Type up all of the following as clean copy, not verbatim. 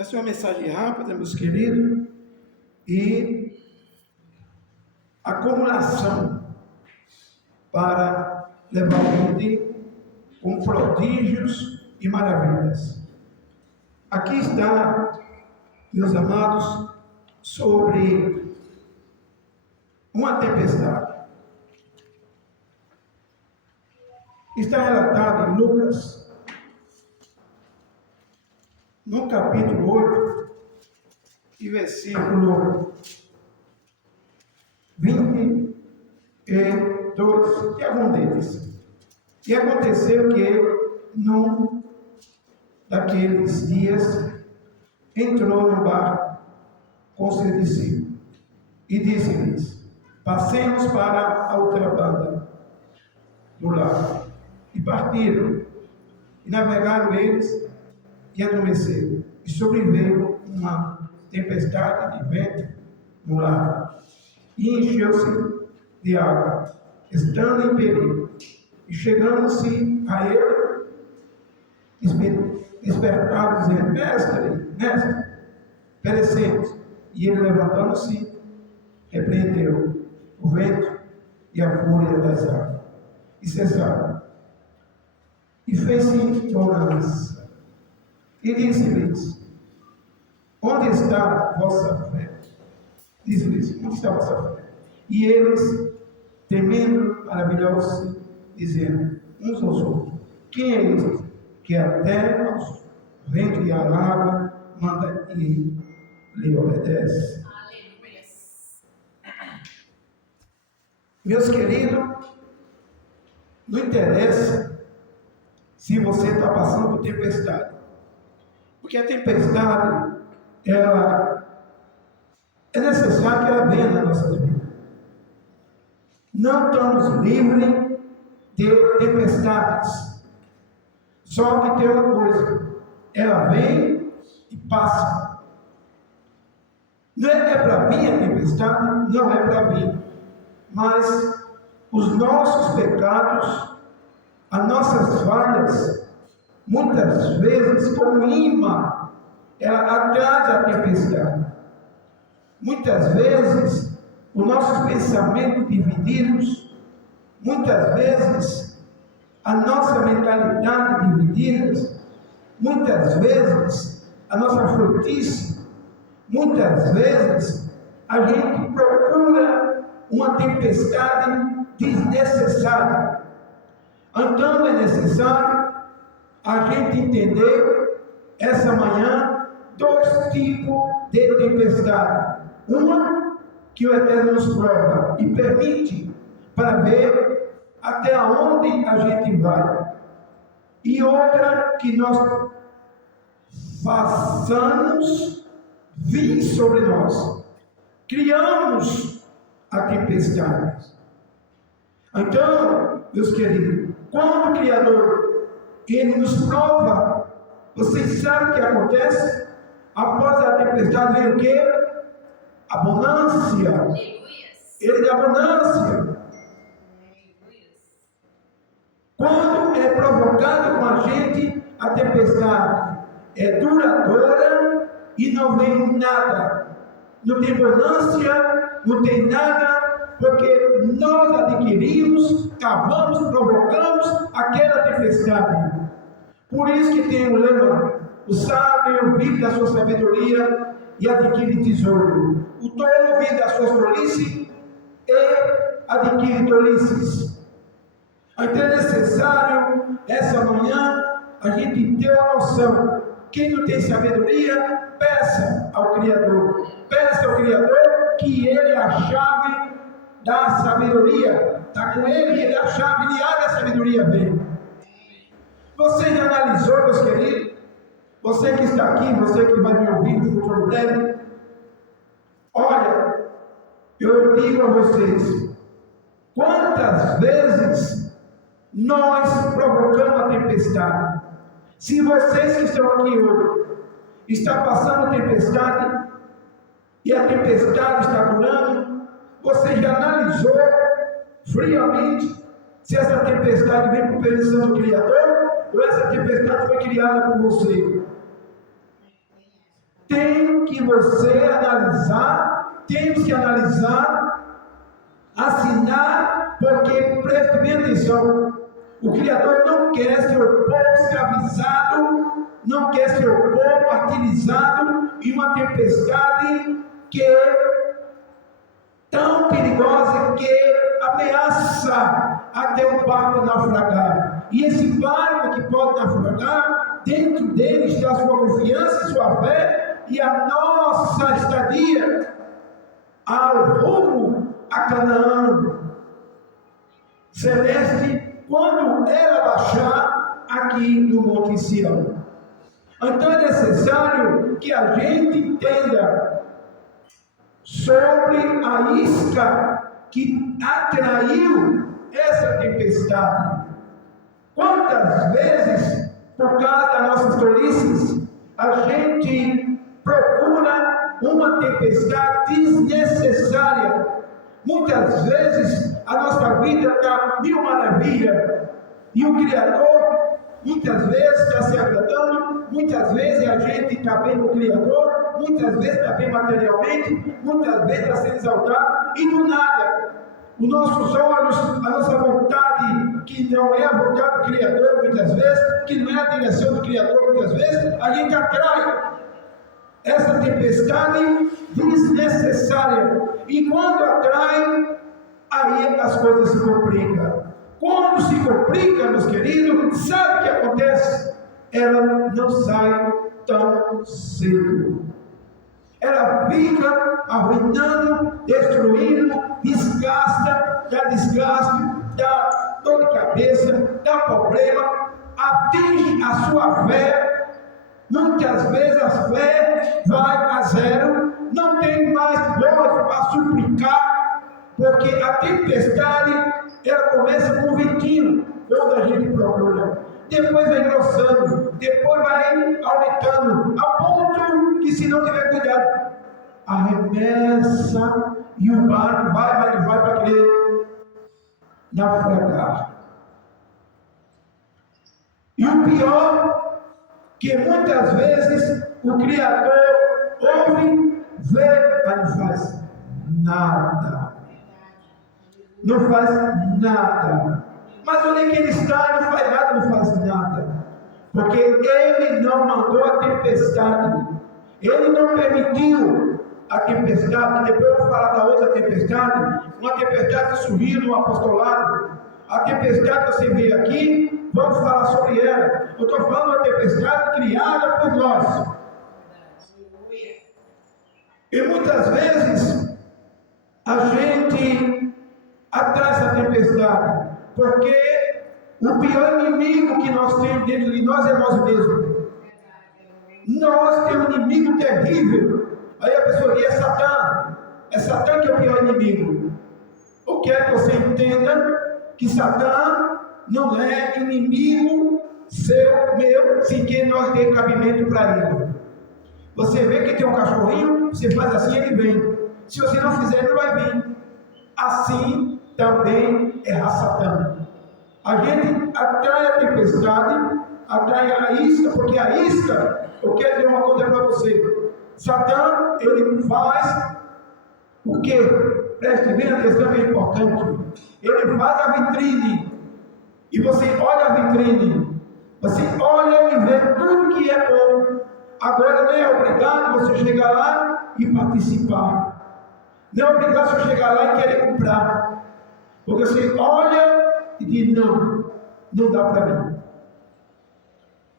Vai ser uma mensagem rápida, meus queridos, e acumulação para levar o mundo com prodígios e maravilhas. Aqui está, meus amados, sobre uma tempestade. Está relatado em Lucas, no capítulo 8, e versículo 22, que é um deles. E aconteceu que, num daqueles dias, entrou no barco com seus discípulos e disse-lhes: passemos para a outra banda do lago. E partiram, e navegaram eles, e adormeceram, e sobreveio uma tempestade de vento no lago, e encheu-se de água, estando em perigo. E chegando-se a ele, despertaram, dizendo: mestre, perecemos. E ele, levantando-se, repreendeu o vento e a fúria das águas, e cessaram. E fez-se bonança. E disse-lhes: onde está a vossa fé? Disse-lhes: onde está a vossa fé? E eles, temendo, maravilharam-se, dizendo uns aos outros: quem é este que até aos ventos e à água manda e lhe obedece? Aleluia. Meus queridos, não interessa se você está passando por tempestade, porque a tempestade, ela é necessário que ela venha na nossa vida. Não estamos livres de tempestades. Só que tem uma coisa: ela vem e passa. Não é para vir a tempestade, não é para vir. Mas os nossos pecados, as nossas falhas, muitas vezes, como imã, ela atrasa a tempestade. Muitas vezes, os nossos pensamentos divididos, muitas vezes, a nossa mentalidade dividida, muitas vezes, a nossa frutice, muitas vezes, a gente procura uma tempestade desnecessária. Então, é necessário a gente entender essa manhã dois tipos de tempestade. Uma que o Eterno nos prova e permite para ver até onde a gente vai, e outra que nós façamos vir sobre nós, criamos a tempestade. Então, meus queridos, quando o Criador ele nos prova, vocês sabem o que acontece? Após a tempestade vem o quê? Abundância. Ele dá abundância. Quando é provocado com a gente, a tempestade é duradoura e não vem nada. Não tem abundância, não tem nada, porque nós adquirimos, cavamos, provocamos aquela tempestade. Por isso que tem o lema: o sábio vive da sua sabedoria e adquire tesouro. O tolo vive da sua tolice e adquire tolices. Então é necessário, essa manhã, a gente ter uma noção. Quem não tem sabedoria, peça ao Criador. Peça ao Criador que Ele é a chave da sabedoria. Está com Ele, Ele é a chave, Ele abre a sabedoria bem. Você já analisou, meus queridos? Você que está aqui, você que vai me ouvir no futuro breve, olha, eu digo a vocês: quantas vezes nós provocamos a tempestade? Se vocês que estão aqui hoje estão passando a tempestade e a tempestade está durando, você já analisou friamente se essa tempestade vem por permissão do Criador ou essa tempestade foi criada por você? tem que você analisar, temos que analisar, assinar, porque preste bem atenção, o Criador não quer seu povo escravizado, não quer seu povo martirizado em uma tempestade que é tão perigosa que ameaça até o barco naufragar. E esse barco que pode naufragar, dentro dele está a sua confiança e sua fé e a nossa estadia ao rumo a Canaã celeste, quando ela baixar aqui no Monte Sião. Então é necessário que a gente entenda sobre a isca que atraiu essa tempestade. Quantas vezes, por causa das nossas tolices, a gente procura uma tempestade desnecessária. Muitas vezes a nossa vida está mil maravilhas e o Criador muitas vezes está se agradando, muitas vezes a gente está bem no Criador, muitas vezes está bem materialmente, muitas vezes está sendo exaltado e do nada os nossos olhos, a nossa vontade, que não é a vontade do Criador muitas vezes, que não é a direção do Criador muitas vezes, a gente atrai essa tempestade desnecessária. E quando atrai, aí as coisas se complicam. Quando se complica, meus queridos, sabe o que acontece? Ela não sai tão cedo. Ela fica arruinando, destruindo, desgasta, dá desgaste, dá dor de cabeça, dá problema, atinge a sua fé. Muitas vezes a fé vai a zero, não tem mais voz para suplicar, porque a tempestade ela começa com um ventinho, quando a gente procura, depois vai engrossando, depois vai aumentando, a ponto que se não tiver cuidado, arremessa e o barco vai para querer naufragar. E o pior, que muitas vezes o Criador ouve, vê, mas não faz nada. Não faz nada. Mas onde é que ele está? Não faz nada, não faz nada. Porque ele não mandou a tempestade. Ele não permitiu a tempestade. Depois eu vou falar da outra tempestade. Uma tempestade que surgiu no apostolado. A tempestade que você vê aqui, vamos falar sobre ela. Eu estou falando da tempestade criada por nós. E muitas vezes a gente atrai essa tempestade, porque o pior inimigo que nós temos dentro de nós é nós mesmos. Nós temos um inimigo terrível. Aí a pessoa diz: é Satã. É Satã que é o pior inimigo. Eu quero que você entenda que Satã não é inimigo seu, meu, sem que nós dê cabimento para ele. Você vê que tem um cachorrinho, você faz assim, ele vem. Se você não fizer, ele não vai vir. Assim também é a Satã. A gente atrai a tempestade, atrai a isca, porque a isca, eu quero dizer uma coisa para você. Satã, ele faz o quê? Preste bem atenção, é importante. Ele faz a vitrine. E você olha a vitrine. Você olha e vê tudo que é bom. Agora não é obrigado você chegar lá e participar. Não é obrigado você chegar lá e querer comprar. Porque você olha e diz: não, não dá para mim.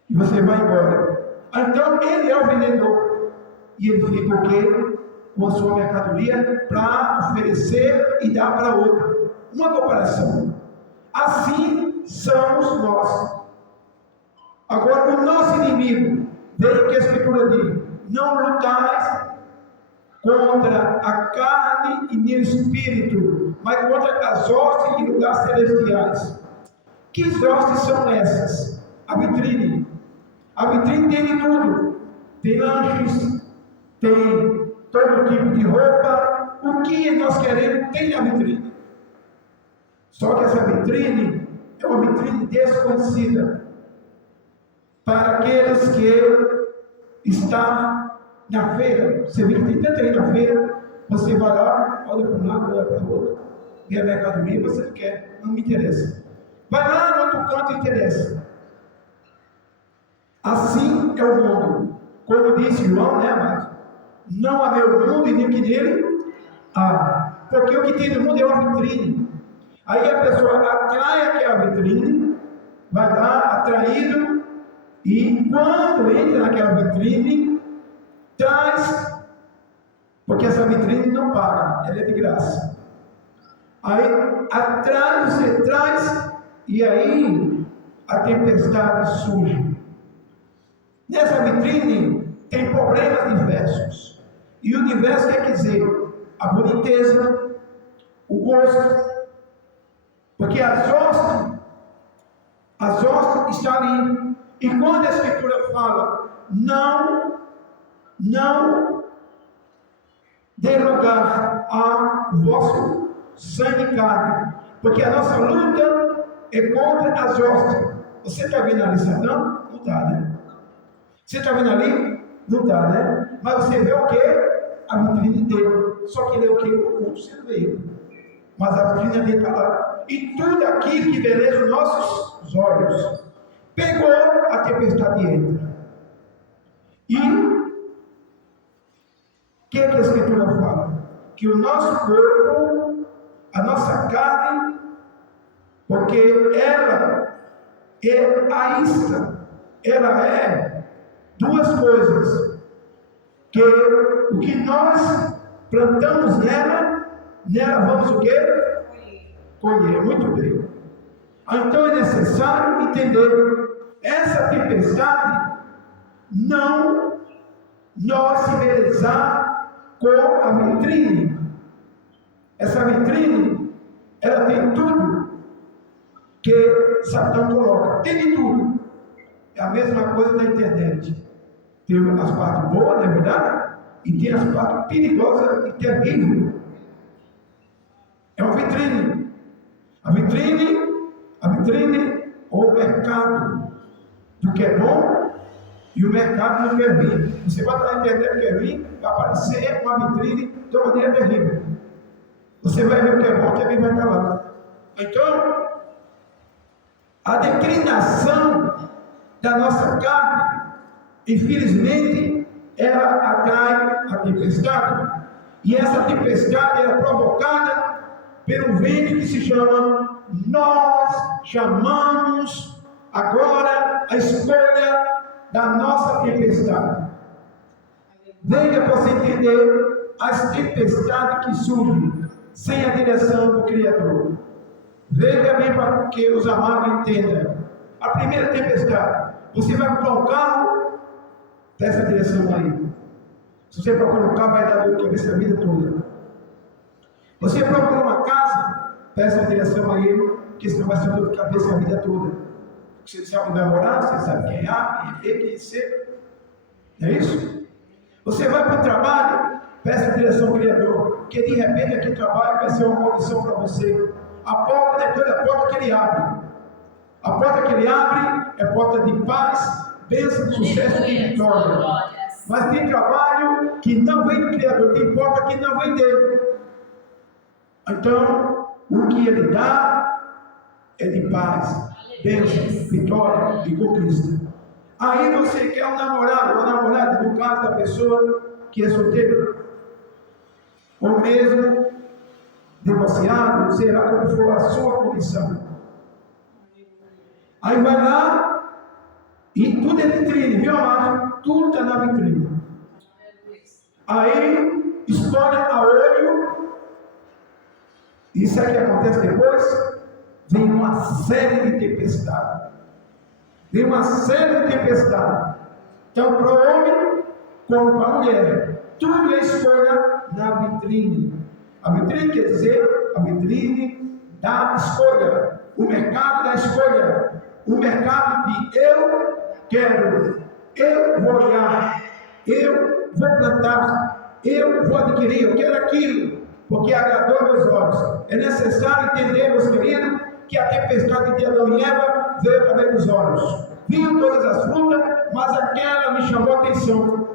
E você vai embora. Então ele é o vendedor. E ele fica o quê? Com a sua mercadoria para oferecer e dar para outra. Uma comparação. Assim somos nós. Agora o nosso inimigo, veja que a Escritura diz: não lutais contra a carne e nem o espírito, mas contra as hostes de lugares celestiais. Que hostes são essas? A vitrine. A vitrine tem de tudo. Tem lanches, tem todo tipo de roupa. O que nós queremos tem na vitrine. Só que essa vitrine é uma vitrine desconhecida para aqueles que estão na feira, você vê que tem tanta gente na feira, você vai lá, olha para um lado, olha para o outro, vê a mercadoria, você não quer, não me interessa. Vai lá no outro canto, interessa. Assim é o mundo. Como disse João, né, mas não há meu mundo e nem que nele há. Porque o que tem no mundo é uma vitrine. Aí a pessoa atrai aquela vitrine, vai lá, atraído, e quando entra naquela vitrine, traz, porque essa vitrine não paga, ela é de graça. Aí atrás você traz, e aí a tempestade surge. Nessa vitrine tem problemas diversos. E o diverso quer dizer a boniteza, o gosto, porque as hostes estão ali. E quando a Escritura fala, não dê lugar ao vosso sangue e carne, porque a nossa luta é contra as hostes. Você está vendo ali Satã? Não está, né? Você está vendo ali? Não está, né? Mas você vê o que? A vitrine dele. Só que ele é o que? O culto, você não vê ele. Mas a vitrine dele está lá. E tudo aquilo que veleja os nossos olhos. Pegou, a tempestade entra. E o que a Escritura fala? Que o nosso corpo, a nossa carne, porque ela é a isca, ela é duas coisas, que o que nós plantamos nela vamos o quê? Colher. Muito bem. Então é necessário entender, essa tempestade não nós se embelezar com a vitrine. Essa vitrine, ela tem tudo que Satã coloca, tem de tudo. É a mesma coisa da internet. Tem as partes boas, não é verdade? E tem as partes perigosas e terríveis. É uma vitrine. A vitrine, ou o mercado do que é bom e o mercado do que é ruim. Você vai estar na internet o que é ruim, vai aparecer uma vitrine de uma maneira terrível. Você vai ver o que é bom, também vai estar lá. Então, a declinação da nossa carne, infelizmente, ela atrai a tempestade. E essa tempestade é provocada pelo vento que se chama, nós chamamos agora a escolha da nossa tempestade. Veja para você entender as tempestades que surgem sem a direção do Criador. Veja bem para que os amados entendam. A primeira tempestade, você vai comprar um carro, dessa direção aí. Se você procurar um carro, vai dar dor de cabeça a vida toda. Você procura uma casa, peça a direção a ele, porque senão vai ser dor de cabeça a vida toda. Você sabe onde vai morar, você sabe quem é, quem ser. Não é isso? Você vai para o trabalho, peça a direção ao Criador, porque de repente aquele trabalho vai ser uma maldição para você. A porta é toda a porta que ele abre. A porta que ele abre é porta de paz, bênção, sucesso e vitória. Mas tem trabalho que não vem do Criador, tem porta que não vem dele. Então, o que ele dá é de paz, bênção, vitória e conquista. Aí você quer um namorado, uma namorada, no caso da pessoa que é solteira, ou mesmo divorciado, será como for a sua condição. Aí vai lá e tudo é vitrine, viu, amado? Tudo está na vitrine. Aí escolhe a olho. E sabe o que acontece depois? Vem uma série de tempestades. Vem uma série de tempestades. Então, para o homem como para a mulher, tudo é escolha na vitrine. A vitrine quer dizer a vitrine da escolha. O mercado da escolha. O mercado de eu quero, eu vou olhar, eu vou plantar, eu vou adquirir, eu quero aquilo, porque agradou meus olhos. É necessário entender, meus queridos, que a tempestade de Adão e Eva veio através dos olhos. Viu todas as frutas, mas aquela me chamou a atenção.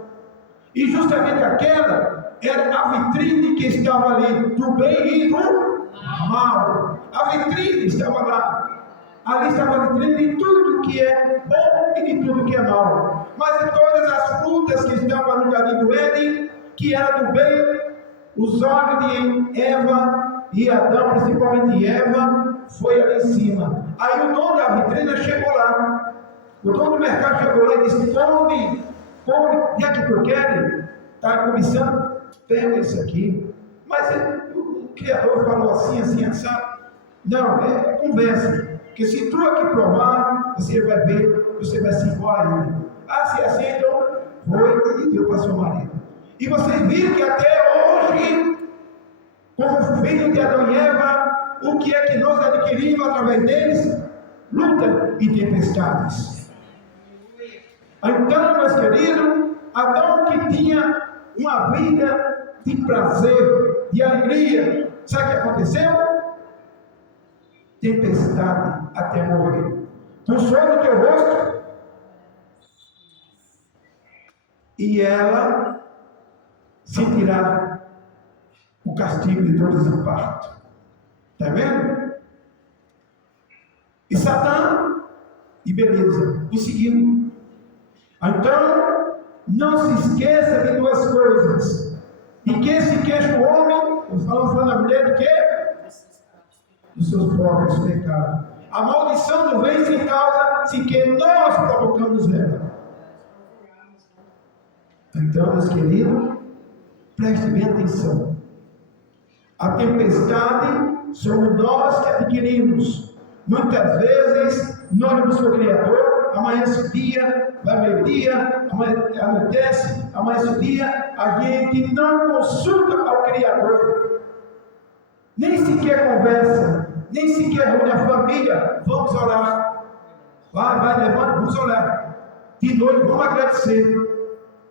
E justamente aquela era a vitrine que estava ali, do bem e do mal. A vitrine estava lá. Ali estava a vitrine de tudo que é bom e de tudo que é mal. Mas de todas as frutas que estavam no jardim do Éden, que era do bem, os olhos de Eva e Adão, principalmente Eva, foi ali em cima. Aí o dono da vitrine chegou lá. O dono do mercado chegou lá e disse: come, já que tu queres, está cobiçando, pega isso aqui. Mas o Criador falou assim, assado. Não, é conversa. Porque se tu aqui provar, você vai ver, você vai se igualar a ele. Se assim, então, foi e deu para seu marido. E vocês viram que até hoje, como filho de Adão e Eva, o que é que nós adquirimos através deles? Luta e tempestades. Então, meus queridos, Adão que tinha uma vida de prazer, de alegria, sabe o que aconteceu? Tempestade até morrer. Tu sonho no teu rosto, e ela sentirá o castigo de todas as partes. Está vendo? E Satã, e beleza, conseguiu. Então, não se esqueça de duas coisas. E que se queixa o homem, falando na mulher do quê? Dos seus próprios pecados. A maldição não vem sem causa, se que nós provocamos ela. Então, meus queridos, preste bem atenção. A tempestade somos nós que adquirimos. Muitas vezes, nós vamos para o Criador, amanhece o dia, vai meio-dia, anoitece, amanhece o dia, a gente não consulta ao Criador, nem sequer conversa, nem sequer reúne a família, vamos orar. Vai, levanta, vamos orar. De noite, vamos agradecer.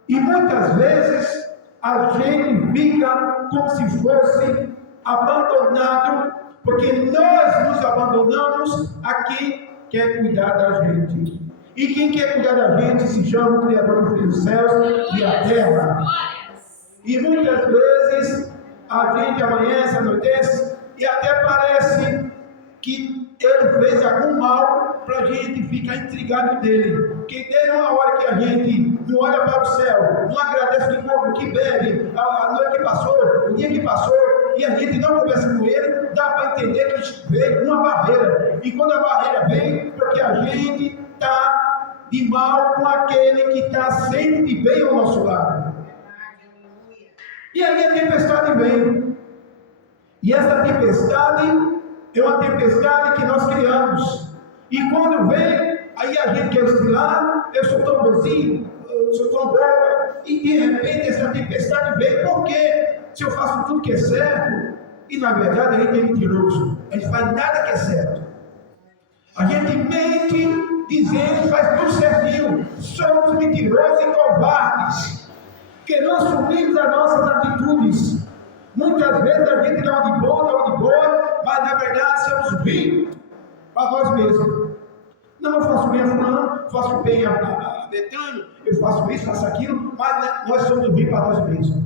E muitas vezes, a gente fica como se fosse abandonado, porque nós nos abandonamos a quem quer cuidar da gente. E quem quer cuidar da gente se chama o Criador que fez os céus e a terra. E muitas vezes a gente amanhece, anoitece, e até parece que ele fez algum mal para a gente ficar intrigado dele. Porque desde uma hora que a gente não olha para o céu, não agradece de novo, que bebe, a noite que passou, o dia que passou, e a gente não conversa com ele, dá para entender que veio uma barreira. E quando a barreira vem, porque a gente está de mal com aquele que está sempre de bem ao nosso lado. E aí a tempestade vem. E essa tempestade é uma tempestade que nós criamos. E quando vem, aí a gente quer estilar, eu sou tão bonzinho, eu sou tão boa, e de repente essa tempestade vem, por quê? Se eu faço tudo que é certo, e na verdade a gente é mentiroso, a gente faz nada que é certo. A gente mente dizendo que faz tudo certinho, somos mentirosos e covardes, que não assumimos as nossas atitudes. Muitas vezes a gente dá uma de boa, mas na verdade somos ruins para nós mesmos. Não, eu faço bem a fulano, faço bem a Betânia, eu faço isso, faço aquilo, mas nós somos ruins para nós mesmos.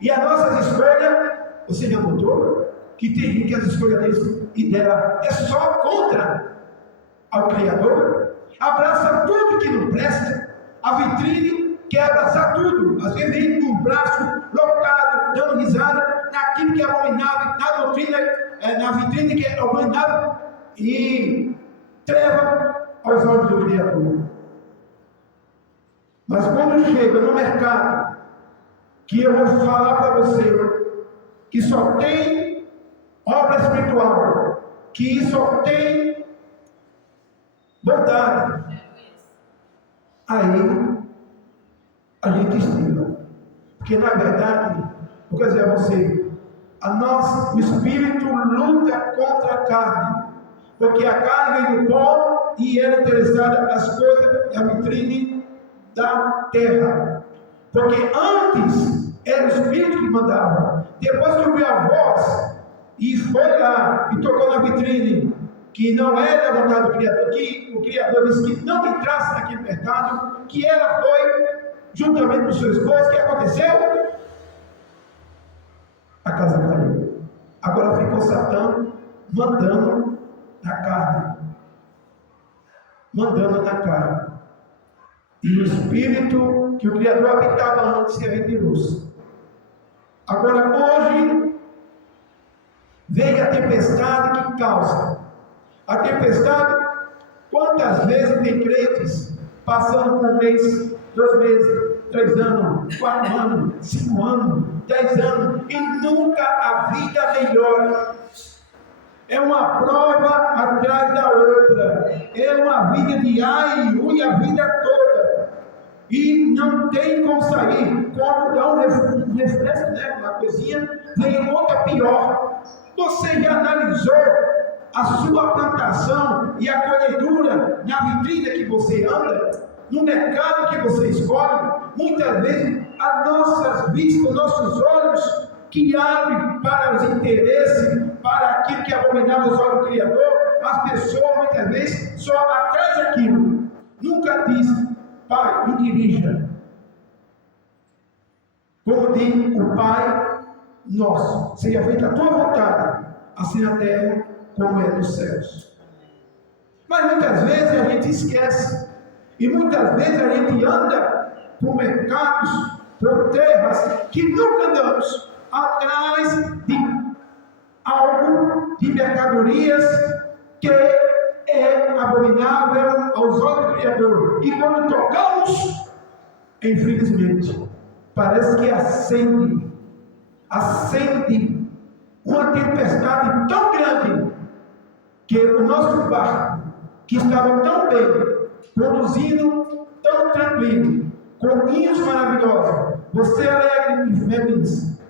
E as nossas escolhas, você já notou que tem gente que as escolhas deles e dela é só contra ao Criador? Abraça tudo que não presta, a vitrine quer abraçar tudo, às vezes vem com o braço locado, dando risada naquilo que é abominável, na doutrina, na vitrine que é abominável, e treva aos olhos do Criador. Mas quando chega no mercado, que eu vou falar para você, que só tem obra espiritual, que só tem bondade, aí a gente estila. Porque na verdade, vou dizer a você, o espírito luta contra a carne, porque a carne vem do pó e é interessada nas coisas, a vitrine da terra. Porque antes era o espírito que mandava, depois que ouviu a voz e foi lá e tocou na vitrine, que não era a vontade do Criador, que o Criador disse que não entrasse naquele mercado, que ela foi juntamente com sua esposa, o que aconteceu? A casa caiu. Agora ficou Satã mandando na carne. Mandando na carne. E o espírito que o Criador habitava antes se retirou-se. Agora hoje veio a tempestade que causa. A tempestade, quantas vezes tem crentes passando por um mês, 2 meses, 3 anos, 4 anos, 5 anos, 10 anos, e nunca a vida melhora. É uma prova atrás da outra. É uma vida de ai e ui a vida toda. E não tem como sair. Quando dá um refresco, né? Uma coisinha, vem outra pior. Você já analisou a sua plantação e a colheita na vitrine que você anda? No mercado que você escolhe? Muitas vezes as nossas vistas, os nossos olhos que abrem para os interesses, para aquilo que abominava os olhos do Criador, as pessoas muitas vezes só atrás daquilo. Nunca diz: Pai, me dirija. Como diz o Pai nosso: seja feita a tua vontade, assim na terra como é nos céus. Mas muitas vezes a gente esquece. E muitas vezes a gente anda por mercados, por terras que nunca andamos, atrás de algo, de mercadorias que é abominável aos olhos do Criador. E quando tocamos, infelizmente, parece que acende uma tempestade tão grande que o nosso barco, que estava tão bem, produzindo tão tranquilo, com hinos maravilhosos, você alegre e feliz,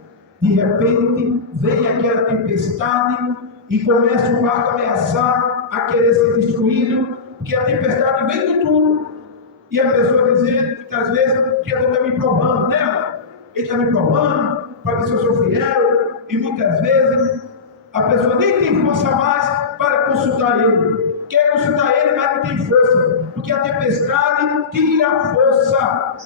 de repente vem aquela tempestade e começa o barco a ameaçar, a querer ser destruído, porque a tempestade vem com tudo, e a pessoa dizendo, muitas vezes, que Deus está me provando, né? Ele está me provando, para ver se eu sou fiel, e muitas vezes a pessoa nem tem força mais para consultar ele. Quer consultar ele, mas não tem força, porque a tempestade tira a força,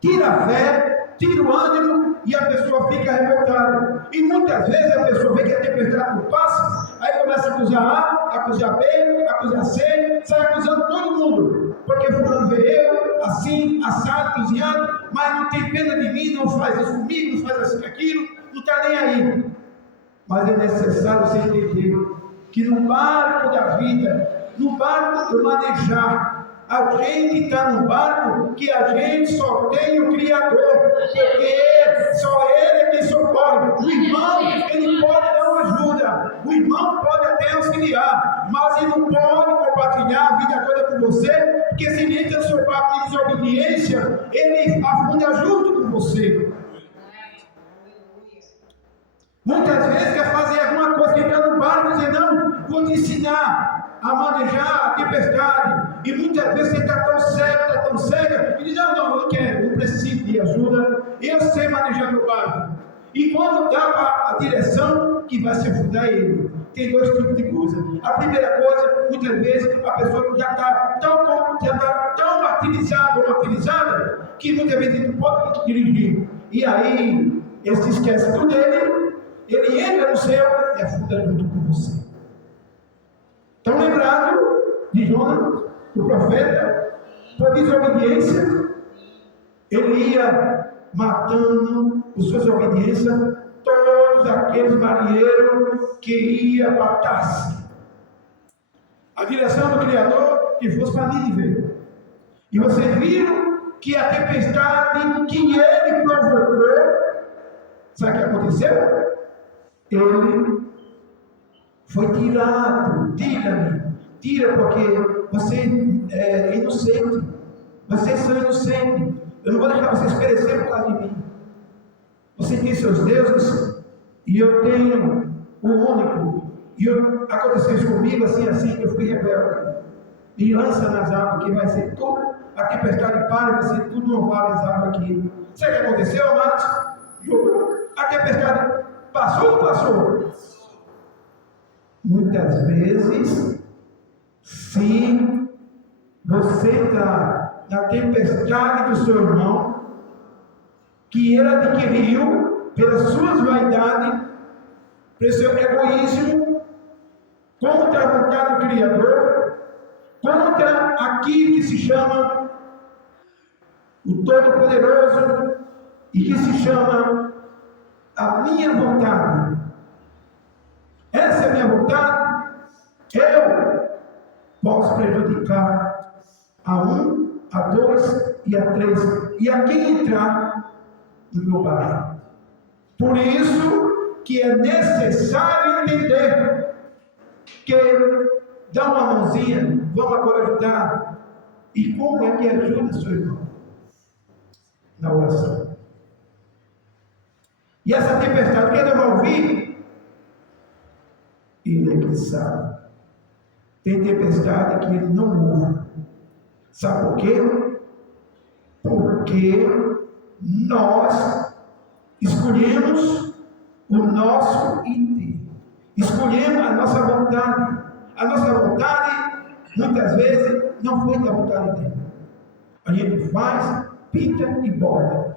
tira a fé, tira o ânimo, e a pessoa fica revoltada. E muitas vezes a pessoa vê que a tempestade não passa, aí começa a acusar A, acusar B, acusar C, sai acusando todo mundo, porque fulano vê eu, assim, assado, cozinhado, mas não tem pena de mim, não faz isso comigo, não faz assim aquilo, não está nem aí. Mas é necessário você entender que no barco da vida, no barco do manejar, a gente está no barco que a gente só tem o Criador, porque só Ele é quem socorre. O irmão, ele pode dar uma ajuda, o irmão pode até auxiliar, mas ele não pode compartilhar a vida toda com você, porque se ele entra no seu barco de desobediência, ele afunda junto com você. Muitas vezes quer fazer alguma coisa, que entra no barco e dizer: não, vou te ensinar a manejar a tempestade. E muitas vezes você está tão cega, e diz: não, eu não quero, não preciso de ajuda, eu sei manejar meu barco. E quando dá a direção, que vai se afundar ele. Tem 2 tipos de coisa. A primeira coisa, muitas vezes, a pessoa já está tão martirizada ou martirizada, que muitas vezes não pode dirigir. E aí, ele se esquece tudo dele, ele entra no céu e afunda junto com você. Estão lembrados de Jonas, o profeta? Por desobediência, ele ia matando, por sua desobediência, todos aqueles marinheiros que iam para Tarsis. A direção do Criador que fosse para Nínive. E vocês viram que a tempestade que ele provocou, sabe o que aconteceu? Ele foi tirado. Tira, porque você é inocente. Vocês são inocentes. Eu não vou deixar vocês perecer por causa de mim. Você tem seus deuses, e eu tenho o único. E aconteceu isso comigo, assim, eu fui rebelde. Me lança nas águas, que vai ser tudo, a tempestade para, vai ser tudo normalizado aqui. Sabe o que aconteceu, amados? A tempestade passou ou não passou? Muitas vezes, se você está na tempestade do seu irmão, que ele adquiriu pelas suas vaidades, pelo seu egoísmo, contra a vontade do Criador, contra aquilo que se chama o Todo-Poderoso e que se chama a minha vontade. Essa é a minha vontade. Eu posso prejudicar a 1, a 2 e a 3 e a quem entrar no meu bairro. Por isso que é necessário entender que dá uma mãozinha, vamos agora ajudar. E como é que ajuda seu irmão? Na oração. E essa tempestade, quem não vai ouvir? Ele é que sabe. Tem tempestade que ele não ouve. Sabe por quê? Porque nós escolhemos o nosso íntimo, escolhemos a nossa vontade. A nossa vontade, muitas vezes, não foi da vontade dele. A gente faz, pinta e borda.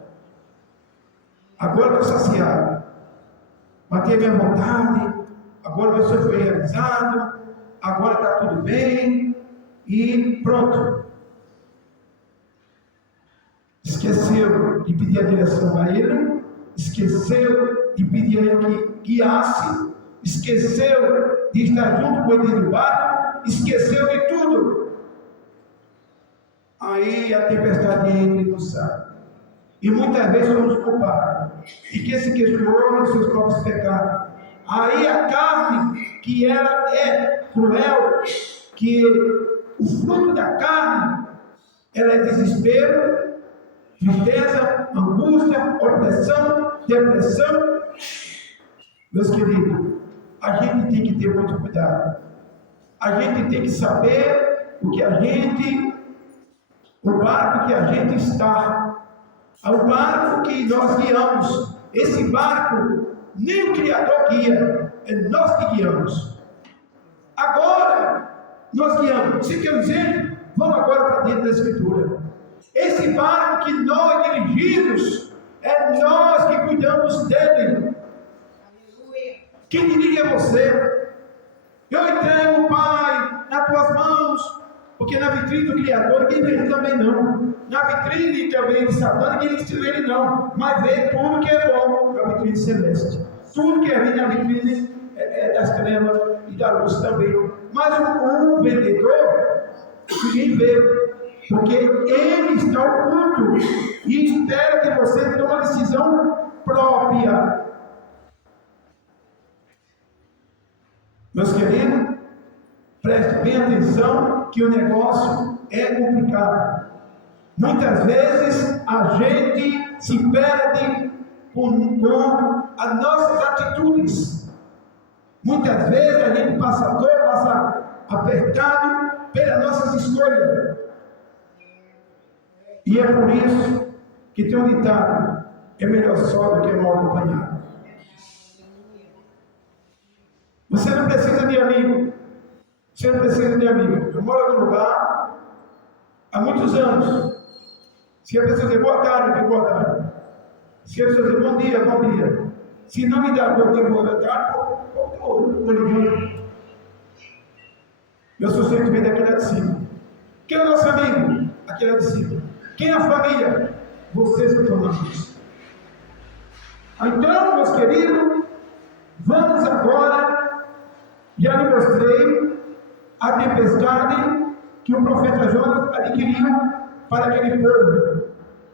Agora estou saciado. Matei a minha vontade, agora meu sonho foi realizado, agora está tudo bem e pronto. Esqueceu de pedir a direção a ele, esqueceu de pedir a ele que guiasse, esqueceu de estar junto com ele no barco, esqueceu de tudo. Aí a tempestade entra e não sabe. E muitas vezes somos culpados. E que se questionou nos seus próprios pecados. Aí a carne, que ela é cruel, que o fruto da carne, ela é desespero, tristeza, angústia, opressão, depressão. Meus queridos, a gente tem que ter muito cuidado. A gente tem que saber o barco que a gente está, o barco que nós guiamos. Esse barco, nem o Criador guia, é nós que guiamos. Agora, nós guiamos. Se quer dizer, vamos agora para dentro da Escritura. Esse barco que nós dirigimos, é nós que cuidamos dele. Quem dirige é você. Eu entrego, Pai, nas tuas mãos, porque na vitrine do Criador ninguém vê ele também não. Na vitrine também de Satã ninguém instrui ele não. Mas vê tudo que é bom na vitrine celeste. Tudo que é ruim na vitrine das trevas e da luz também. Mas o vendedor ninguém vê, porque ele está oculto e espera que você tome uma decisão própria. Meus queridos, preste bem atenção que o negócio é complicado. Muitas vezes a gente se perde com as nossas atitudes. Muitas vezes a gente passa dor, passa apertado pelas nossas escolhas. E é por isso que tem um ditado: é melhor só do que mal acompanhado. Você não precisa de amigo. Você não precisa de amigo. Eu moro num lugar há muitos anos. Se a pessoa dizer boa tarde, boa tarde. Se a pessoa dizer bom dia. Se não me dá bom dia, boa tarde, estou ligando. Meu suspeito vem daqui lá de cima. Quem é o nosso amigo? Aqui lá de cima. Quem é a família? Vocês que estão aqui. Então, meus queridos, vamos agora. Já lhe mostrei a tempestade que o profeta Jonas adquiriu para aquele povo.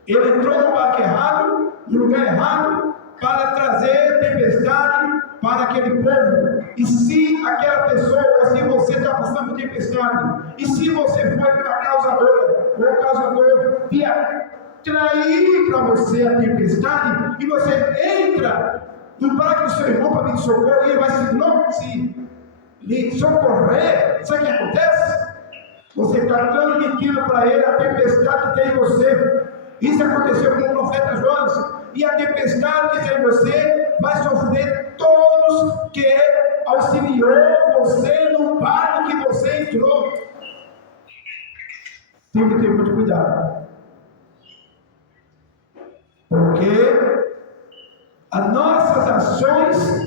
Ele entrou no barco errado, no lugar errado, para trazer tempestade para aquele povo. E se aquela pessoa, ou se você está passando por tempestade, e se você foi a causadora, ou causador, trair para você a tempestade, e você entra no barco do seu irmão para pedir socorro, e ele vai se lhe socorrer, sabe o que acontece? Você está transmitindo para ele a tempestade que tem em você. Isso aconteceu com o profeta Jonas. E a tempestade que tem em você vai sofrer todos que auxiliou você no barco que você entrou. tem que ter muito cuidado. Porque as nossas ações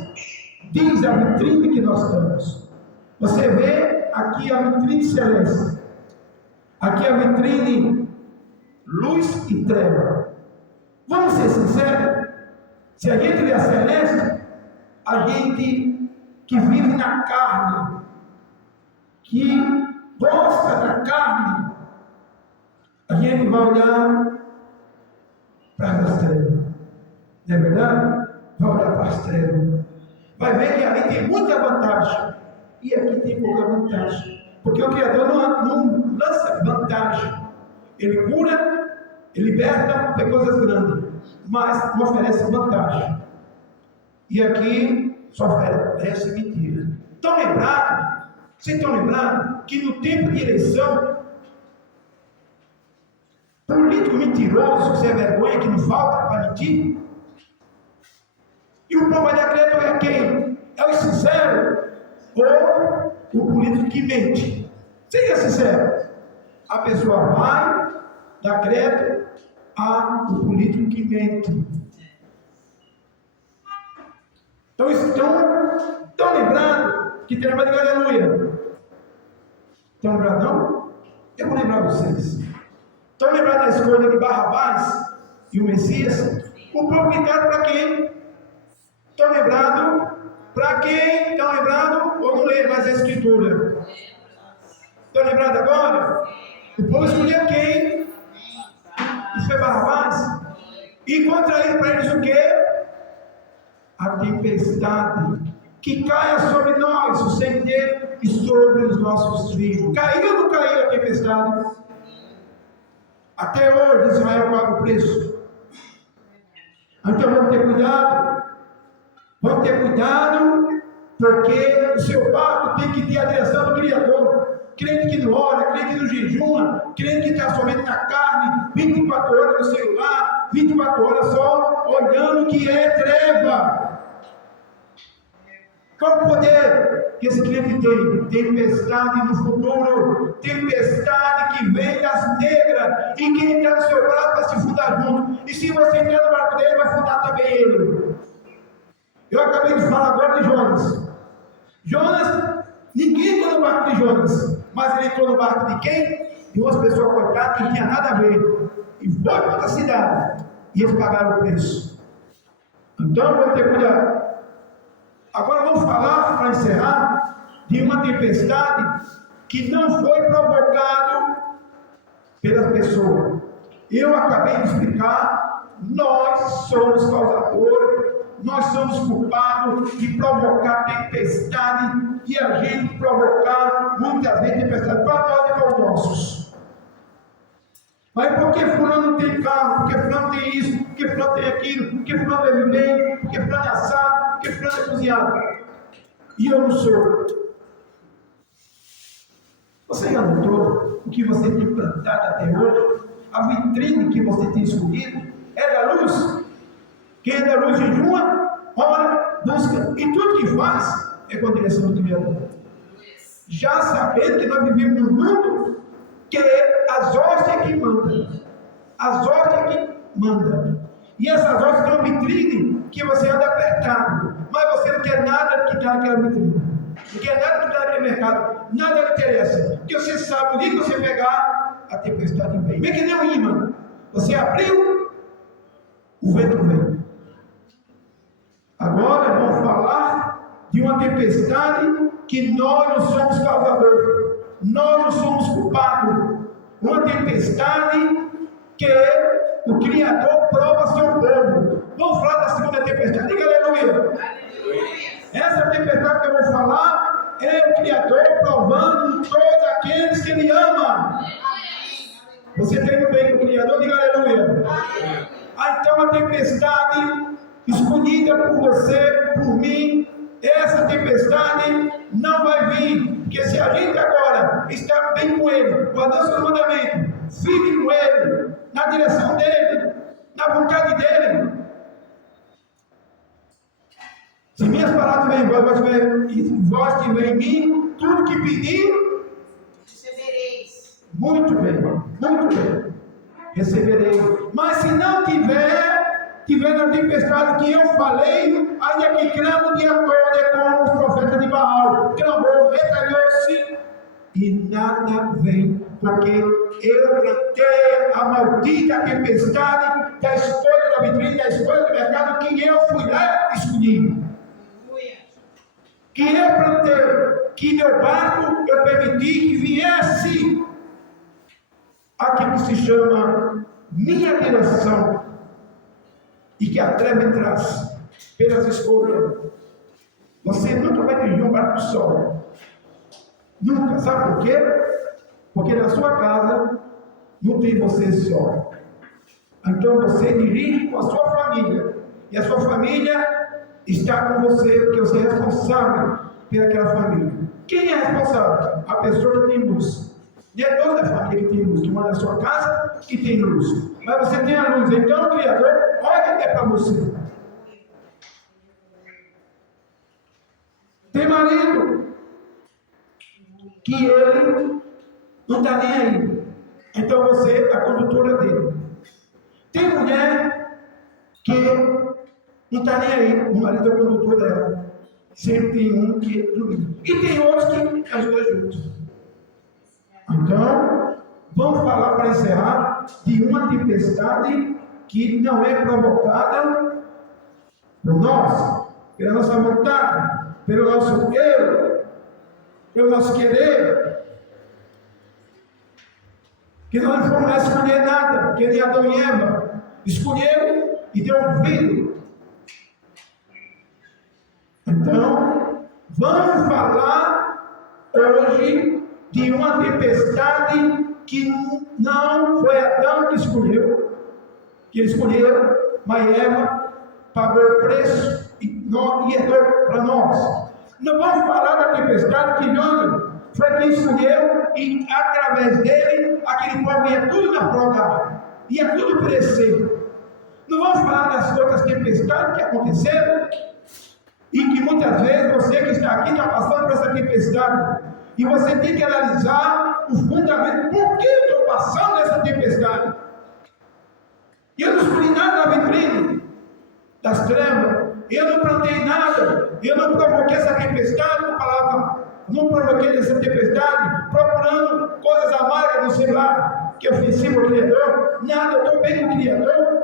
diz a vitrine que nós estamos. Você vê aqui a vitrine celeste. Aqui a vitrine luz e treva. Vamos ser sinceros? Se a gente vê a celeste, a gente que vive na carne, que gosta da carne, a gente vai olhar para as trevas. Não é verdade? Vai olhar para as trevas. Vai ver que ali tem muita vantagem. E aqui tem pouca vantagem. Porque o Criador não lança vantagem. Ele cura, ele liberta, faz coisas grandes. Mas não oferece vantagem. E aqui só oferece mentira. Vocês estão lembrados que no tempo de eleição, político mentiroso, sem vergonha, que não falta para mentir. E o povo vai dar crédito é quem? É o sincero ou o político que mente? Seja sincero. A pessoa vai dar crédito ao político que mente. Então estão lembrando que tem lembrado de aleluia? Estão lembrados não? Eu vou lembrar vocês. Estão lembrados da escolha de Barrabás e o Messias? O povo gritaram para quem? Estão lembrados? Para quem? Estão lembrados? Ou não leem mais a Escritura? Estão lembrados agora? O povo escolheu quem? Isso foi Barrabás. E contra ele, para eles o quê? A tempestade que caia sobre nós, o sangue dele, e sobre os nossos filhos. Caiu ou não caiu a tempestade? Até hoje Israel paga o preço. Então vamos ter cuidado. Vamos ter cuidado, porque o seu barco tem que ter a direção do Criador. Crente que não ora, crente que não jejuma, crente que está somente na carne, 24 horas no celular, 24 horas só olhando que é treva. Qual o poder que esse crente tem? Tempestade no futuro, tempestade que vem das negras, e quem entrar no seu barco vai se fundar junto. E se você entrar no barco dele, vai fundar também ele. Eu acabei de falar agora de Jonas. Jonas, ninguém entrou no barco de Jonas, mas ele entrou no barco de quem? De umas pessoas coitadas que não tinha nada a ver. E foi para outra cidade. E eles pagaram o preço. Então vamos ter cuidado. Agora vamos falar, para encerrar, de uma tempestade que não foi provocada pelas pessoas. Eu acabei de explicar, nós somos causadores, nós somos culpados de provocar tempestade, e a gente provocar muitas vezes tempestade para nós e para os nossos. Mas por que fulano tem carro, porque fulano tem isso, porque fulano tem aquilo, porque fulano bebe bem, porque fulano é assado, porque fulano é cozinhado, e eu não sou? Você já notou o que você tem plantado até hoje? A vitrine que você tem escolhido é da luz. Quem é da luz jejuma, ora, busca, e tudo que faz é com a direção do Criador. Já sabendo que nós vivemos num mundo que as hostes é que mandam. As hostes é que mandam. E essas hostes têm uma vitrine que você anda apertado, mas você não quer nada que está naquela vitrine. Não quer nada que está naquele mercado. Nada lhe interessa. Porque você sabe, o dia que você pegar, a tempestade vem. Vem que nem um imã. Você abriu, o vento vem. Agora vamos falar de uma tempestade que nós não somos causadores. Nós não somos culpados. Uma tempestade que o Criador prova seu povo. Vamos falar da segunda tempestade. Diga aleluia. Essa tempestade que eu vou falar é o Criador provando todos aqueles que Ele ama. Você tem ido bem com o Criador? Diga aleluia. Então a tempestade escolhida por você, por mim, essa tempestade não vai vir, porque se a gente agora está bem com Ele, guardando seu mandamento, fique com Ele, na direção dEle, na vontade dEle. Se minhas palavras vêm em vós, vós que vem em mim, tudo que pedir, recebereis. Muito bem, muito bem. Receberei. Mas se não tiver na tempestade que eu falei, ainda que clamo de acordo com os profetas de Baal, clamou, retalhou-se, e nada vem, porque eu plantei a maldita tempestade da escolha da vitrine, da escolha do mercado, que eu fui lá e escolhi. Que eu plantei, que meu barco eu permiti que viesse aquilo que se chama minha direção, e que a treva entrasse pelas escolhas. Você nunca vai dirigir um barco só. Nunca. Sabe por quê? Porque na sua casa não tem você só. Então você dirige com a sua família. E a sua família está com você, porque você é responsável pelaquela família. Quem é responsável? A pessoa que tem luz. E é toda a família que tem luz, que mora na sua casa e tem luz. Mas você tem a luz, então o Criador olha até para você. Tem marido que ele não está nem aí, então você é a condutora dele. Tem mulher que não está nem aí, o marido é o condutor dela. Sempre tem um que domina. E tem outros que as duas juntos. Então, vamos falar para encerrar de uma tempestade que não é provocada por nós, pela nossa vontade, pelo nosso eu, pelo nosso querer, que nós não fomos lá escolher nada, porque nem Adão e Eva escolheram e deu ouvido. Então, vamos falar hoje de uma tempestade que não foi Adão que escolheu, que ele escolheu, mas Eva pagou o preço e herdou para nós. Não vamos falar da tempestade que Jonas foi quem escolheu, e através dele aquele povo ia tudo na prova, ia tudo perecer. Não vamos falar das outras tempestades que aconteceram e que muitas vezes você que está aqui está passando por essa tempestade, e você tem que analisar o fundamento. Por que eu estou passando essa tempestade? Eu não escolhi nada na vitrine das trevas, eu não plantei nada, eu não provoquei essa tempestade com palavra, não provoquei essa tempestade procurando coisas amargas no celular, que ofensivo ao Criador. Nada, eu estou bem com o Criador.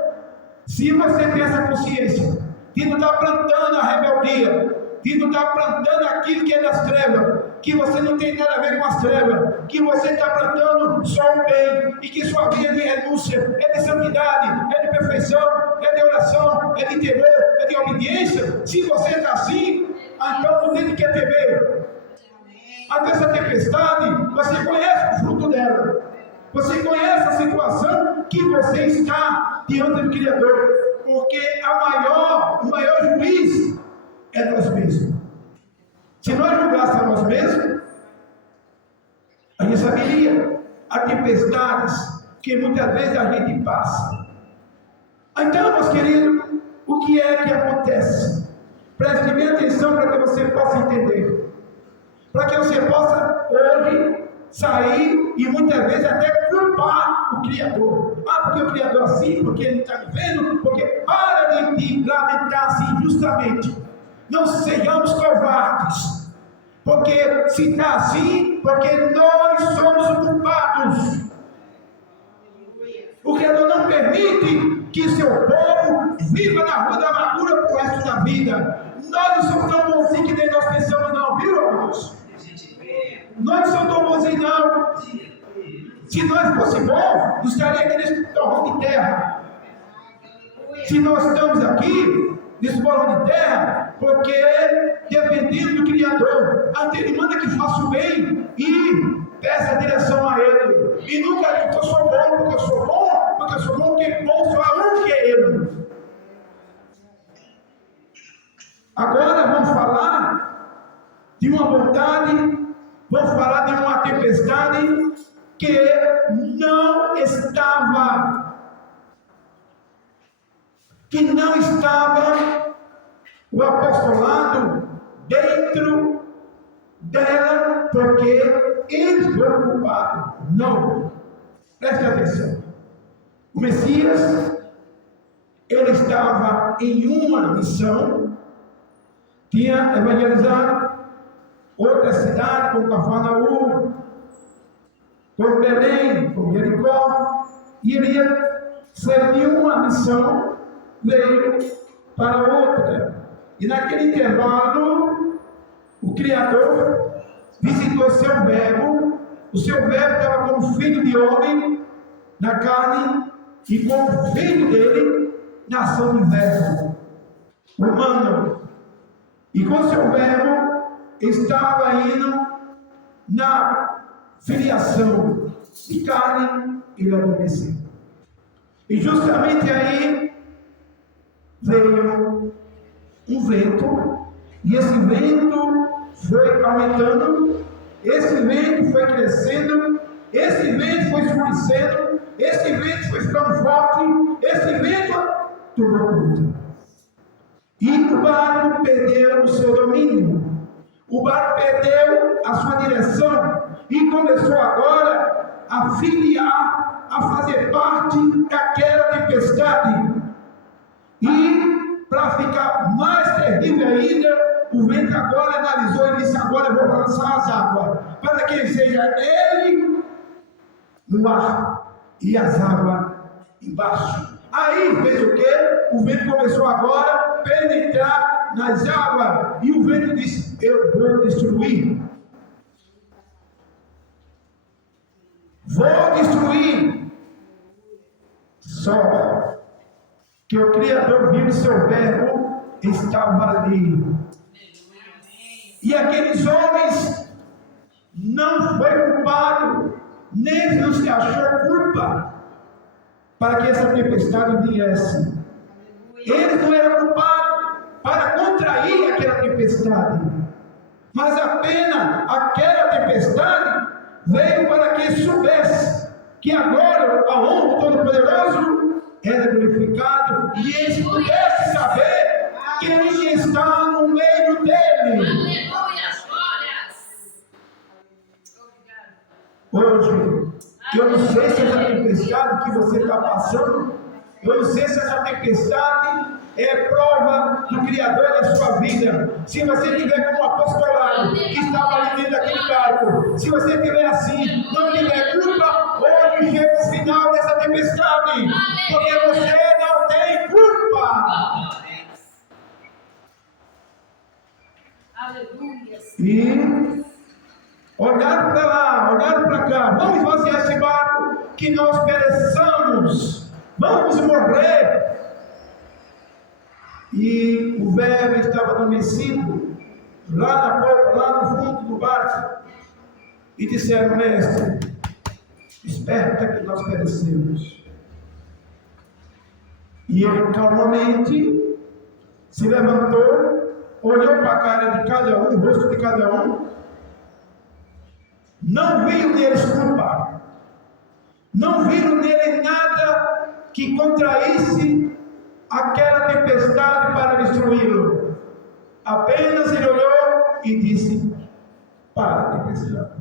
Se você tem essa consciência de não estar plantando a rebeldia, de não estar plantando aquilo que é das trevas, que você não tem nada a ver com as trevas, que você está plantando só o bem, e que sua vida é de renúncia, é de santidade, é de perfeição, é de oração, é de temor, é de obediência. Se você está assim, então não tem de que temer. Até essa tempestade, você conhece o fruto dela, você conhece a situação que você está diante do Criador, porque o maior juiz é nós mesmos. Se nós julgássemos a nós mesmos, a gente saberia as tempestades que muitas vezes a gente passa. Então, meus queridos, o que é que acontece? Preste bem atenção para que você possa entender, para que você possa hoje sair e muitas vezes até culpar o Criador. Porque o Criador é assim, porque ele está vendo, porque para de lamentar-se injustamente. Não sejamos covardes, porque se está assim, porque nós somos culpados. O Criador não permite que seu povo viva na rua da amargura por resto da vida. Nós não somos tão bonzinhos que nem nós pensamos, não, viu, irmãos? Nós não somos tão bonzinhos, não. Se nós fosse bom, nós estaríamos aqui nesse torrão de terra. Se nós estamos aqui nesse torrão de terra, porque dependendo do Criador, até ele manda que faça o bem e peça a direção a ele. E nunca digo que eu sou bom, porque eu sou bom, porque eu sou bom, porque bom só há um que é ele. Agora vamos falar de uma vontade, vamos falar de uma tempestade que não estava o apostolado dentro dela, porque eles foram culpados. Não. Preste atenção. O Messias, ele estava em uma missão, tinha evangelizado outra cidade, como Cafarnaum, como Belém, como Jericó, e ele ia sair de uma missão, veio para outra. E naquele intervalo, o Criador visitou seu verbo. O seu verbo estava como filho de homem na carne, e como filho dele, nação de verbo humano. E com seu verbo estava indo na filiação de carne e adormeceu. E justamente aí veio um vento, e esse vento foi aumentando, esse vento foi crescendo, esse vento foi escurecendo, esse vento foi ficando forte, esse vento tomou conta. E o barco perdeu o seu domínio, o barco perdeu a sua direção e começou agora a filiar, a fazer parte daquela tempestade. E para ficar mais terrível ainda, o vento agora analisou e disse: agora eu vou lançar as águas, para que seja ele no ar e as águas embaixo. Aí fez o quê? O vento começou agora a penetrar nas águas, e o vento disse: eu vou destruir. Vou destruir. Só que o Criador viu seu verbo estava ali. E aqueles homens não foi culpado, nem não se achou culpa para que essa tempestade viesse. Eles não eram culpados para contrair aquela tempestade, mas apenas aquela tempestade veio para que soubesse que agora a honra do Todo-Poderoso era glorificado, e eles pudessem saber que Ele está no meio dele. Hoje, eu não sei se essa tempestade que você está passando, eu não sei se essa tempestade é prova do Criador da sua vida. Se você tiver como apostolado que estava ali dentro daquele barco, se você tiver assim, não tiver culpa, hoje chega o final dessa tempestade, porque você não tem culpa. E olharam para lá, olharam para cá: vamos fazer esse barco que nós pereçamos, vamos morrer. E o verbo estava adormecido lá na polpa, lá no fundo do barco, e disseram: mestre, esperta que nós perecemos. E ele calmamente se levantou, olhou para a cara de cada um, o rosto de cada um, não viu neles culpa, não viram nele nada que contraísse aquela tempestade para destruí-lo. Apenas ele olhou e disse: para a tempestade.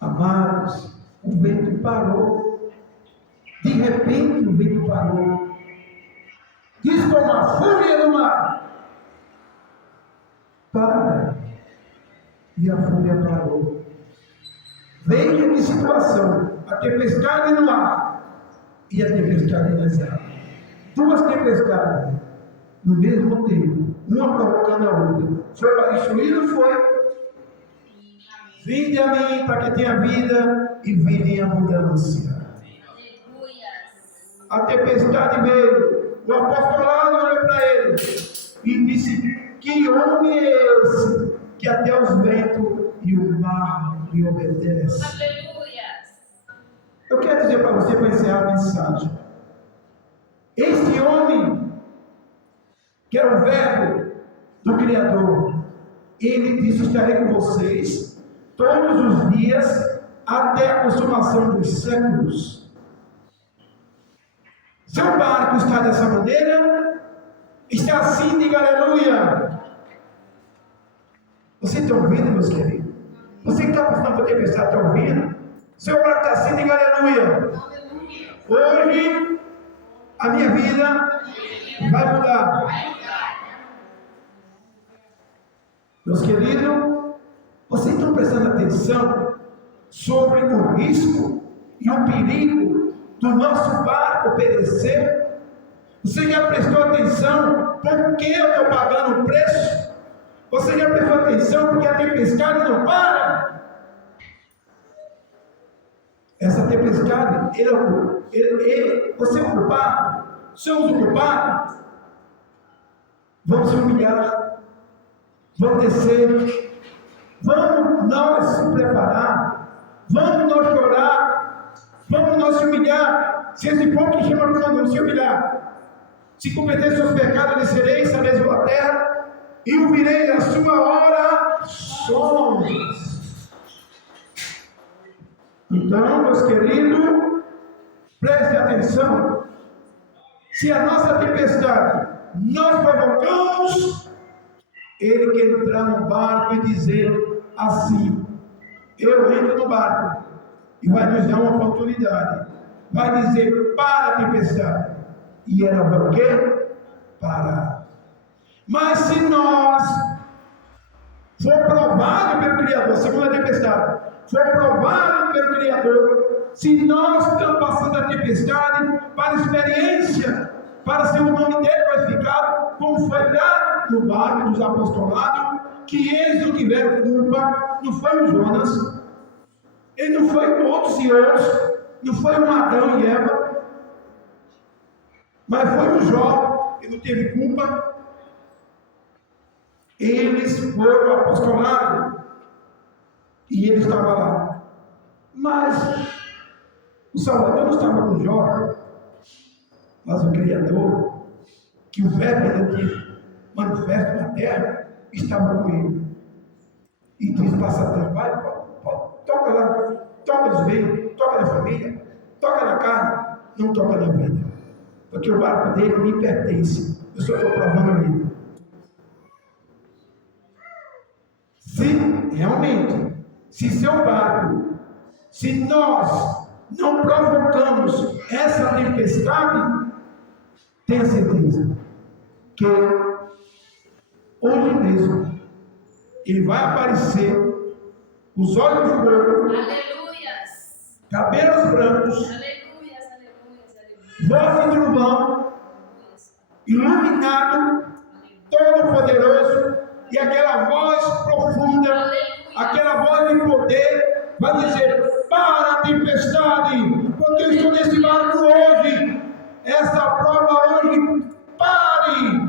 Amados, o vento parou. De repente o vento parou. Diz como a fúria do mar: para. E a fúria parou. Veio que situação: a tempestade no ar e a tempestade nas águas. Duas tempestades no mesmo tempo, uma provocando a outra. Foi para destruir ou foi? Vinde a mim para que tenha vida e vida em abundância. A tempestade veio, o apostolado olhou para ele e disse: que homem é esse que até os ventos e o mar lhe obedecem? Eu quero dizer para você, para encerrar a mensagem: este homem, que era o verbo do Criador, ele disse: estarei com vocês todos os dias até a consumação dos séculos. Seu barco está dessa maneira? Está assim, diga aleluia. Você está ouvindo, meus queridos? Você que está passando por tempestade, está ouvindo? Seu barco está assim, diga aleluia. Hoje, a minha vida vai mudar. Meus queridos, vocês estão prestando atenção sobre o risco e o perigo do nosso barco perecer? Você já prestou atenção por que eu estou pagando o preço? Você já prestou atenção porque a tempestade não para? Essa tempestade, você é o culpado, somos o culpado. Vamos se humilhar, vamos descer, vamos nós se preparar, vamos nós chorar, vamos nós se humilhar. Se esse povo que chama o nome, se humilhar, se cometer seus pecados, descereis a mesma terra e ouvirei a sua orações. Então, meus queridos, preste atenção. Se a nossa tempestade nós provocamos, ele quer entrar no barco e dizer assim: eu entro no barco, e vai nos dar uma oportunidade, vai dizer: para a tempestade, e ela vai o quê? Parar. Mas se nós for provado pelo Criador, segundo a tempestade, for provado pelo Criador, se nós estamos passando a tempestade para experiência, para ser o nome dele glorificado, como foi lá no barco dos apostolados, que eles não tiveram culpa, não foi o Jonas, ele não foi outros e outros, não foi o Adão e Eva, mas foi o Jó, que não teve culpa. Eles foram apostolados e ele estava lá, mas o Salvador não estava com Jó, mas o Criador, que o verbo de manifesto na terra, estava com ele e diz para Satã: vai, toca lá, toca nos bens, toca na família, toca na carne, não toca na vida, porque o barco dele me pertence, eu só estou provando ele. Se realmente, se seu barco, se nós não provocamos essa tempestade, tenha certeza que hoje mesmo ele vai aparecer, os olhos de fogo, cabelos brancos, voz de trovão, iluminado, todo poderoso, e aquela voz profunda, aquela voz de poder, vai dizer: para a tempestade, porque eu estou nesse barco hoje, essa prova hoje, pare!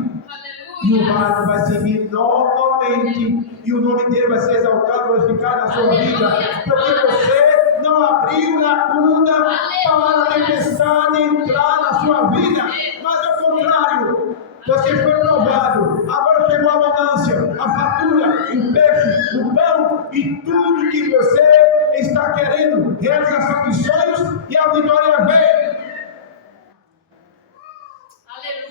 E o barco vai seguir novamente, e o nome dele vai ser exaltado, glorificado na sua vida, porque você não abriu lacuna para a tempestade entrar na sua vida, mas ao contrário, você foi provado, agora chegou a abundância, a fartura, o peixe, o pão e tudo que você está querendo, realização dos sonhos, e a vitória vem.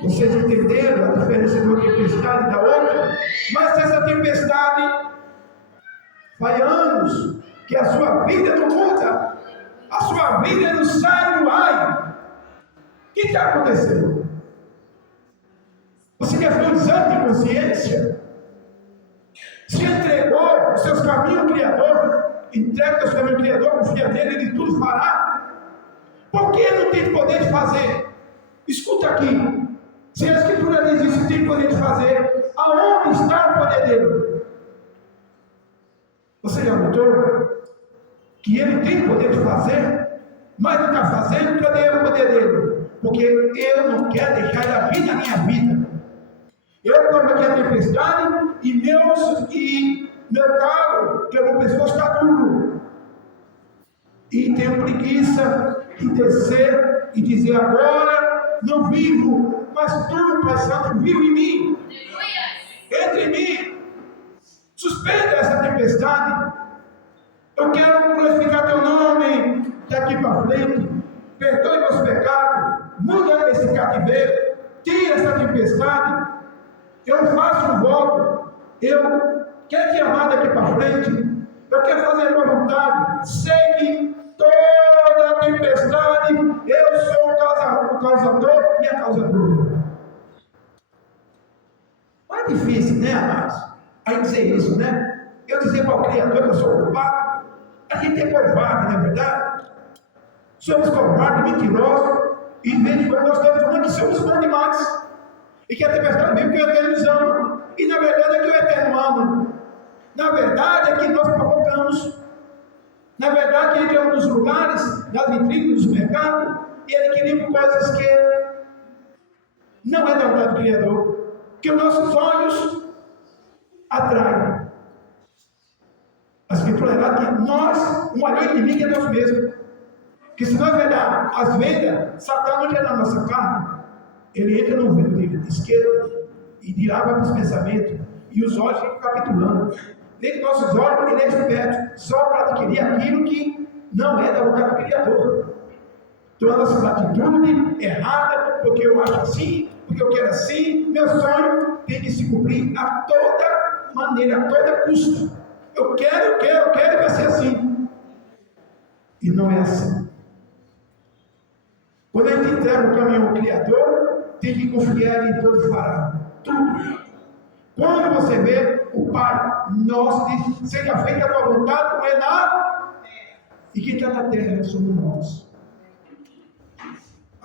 Vocês entenderam a diferença de uma tempestade e da outra? Mas se essa tempestade faz anos que a sua vida não muda, a sua vida não sai do ar, o que está acontecendo? Você quer fazer um exame de consciência? Se entregou os seus caminhos ao Criador, entrega os seus caminhos ao Criador, confia nele, ele tudo fará. Por que não tem poder de fazer? Escuta aqui. Se a Escritura diz isso, tem poder de fazer, aonde está o poder dele? Você já notou que ele tem poder de fazer, mas não está fazendo? Cadê o poder dele? Porque eu não quero deixar ele agir na minha vida. Eu provoquei a tempestade e meu carro, que é uma pessoa, está duro. E tenho preguiça de descer e dizer: agora não vivo, mas tudo passado vive em mim. Entre em mim. Suspenda essa tempestade. Eu quero glorificar teu nome daqui para frente. Perdoe meus pecados. Muda esse cativeiro. Tira essa tempestade. Eu faço um voto. Eu quero te amar daqui para frente. eu quero fazer a tua vontade. Sei que toda a tempestade, eu sou o causador e a causadora. Não é difícil, né, amados? Aí dizer isso, né? Eu dizer para o Criador que eu sou culpado. A gente é covarde, não é verdade? Somos covardes, mentirosos. E em vez de nós estamos falando que somos bons demais. E que a tempestade vive que o Eterno nos ama. E na verdade é que o Eterno ama. Na verdade é que nós provocamos. Na verdade, ele entra nos lugares, nas vitrines, nos mercados, e adquirimos coisas que não é da vontade do Criador, que os nossos olhos atraem. A Escritura é que nós, o maior inimigo é nós mesmos. Que se nós olhar as vendas, Satanás não entra na nossa carne, ele entra no vento esquerdo e dilava para os pensamentos, e os olhos ficam capitulando. Dentro dos nossos olhos, ele é esperto, só para adquirir aquilo que não é da vontade do Criador. Então, a nossa atitude errada, porque eu acho assim, porque eu quero assim, meu sonho tem que se cumprir a toda maneira, a toda custo. Eu quero, e vai ser assim. E não é assim. Quando a gente entrega o caminho ao Criador, tem que confiar em todo fará. Tudo. Quando você vê o Pai nosso diz, seja feita a tua vontade, como é na e quem está na terra somos nós.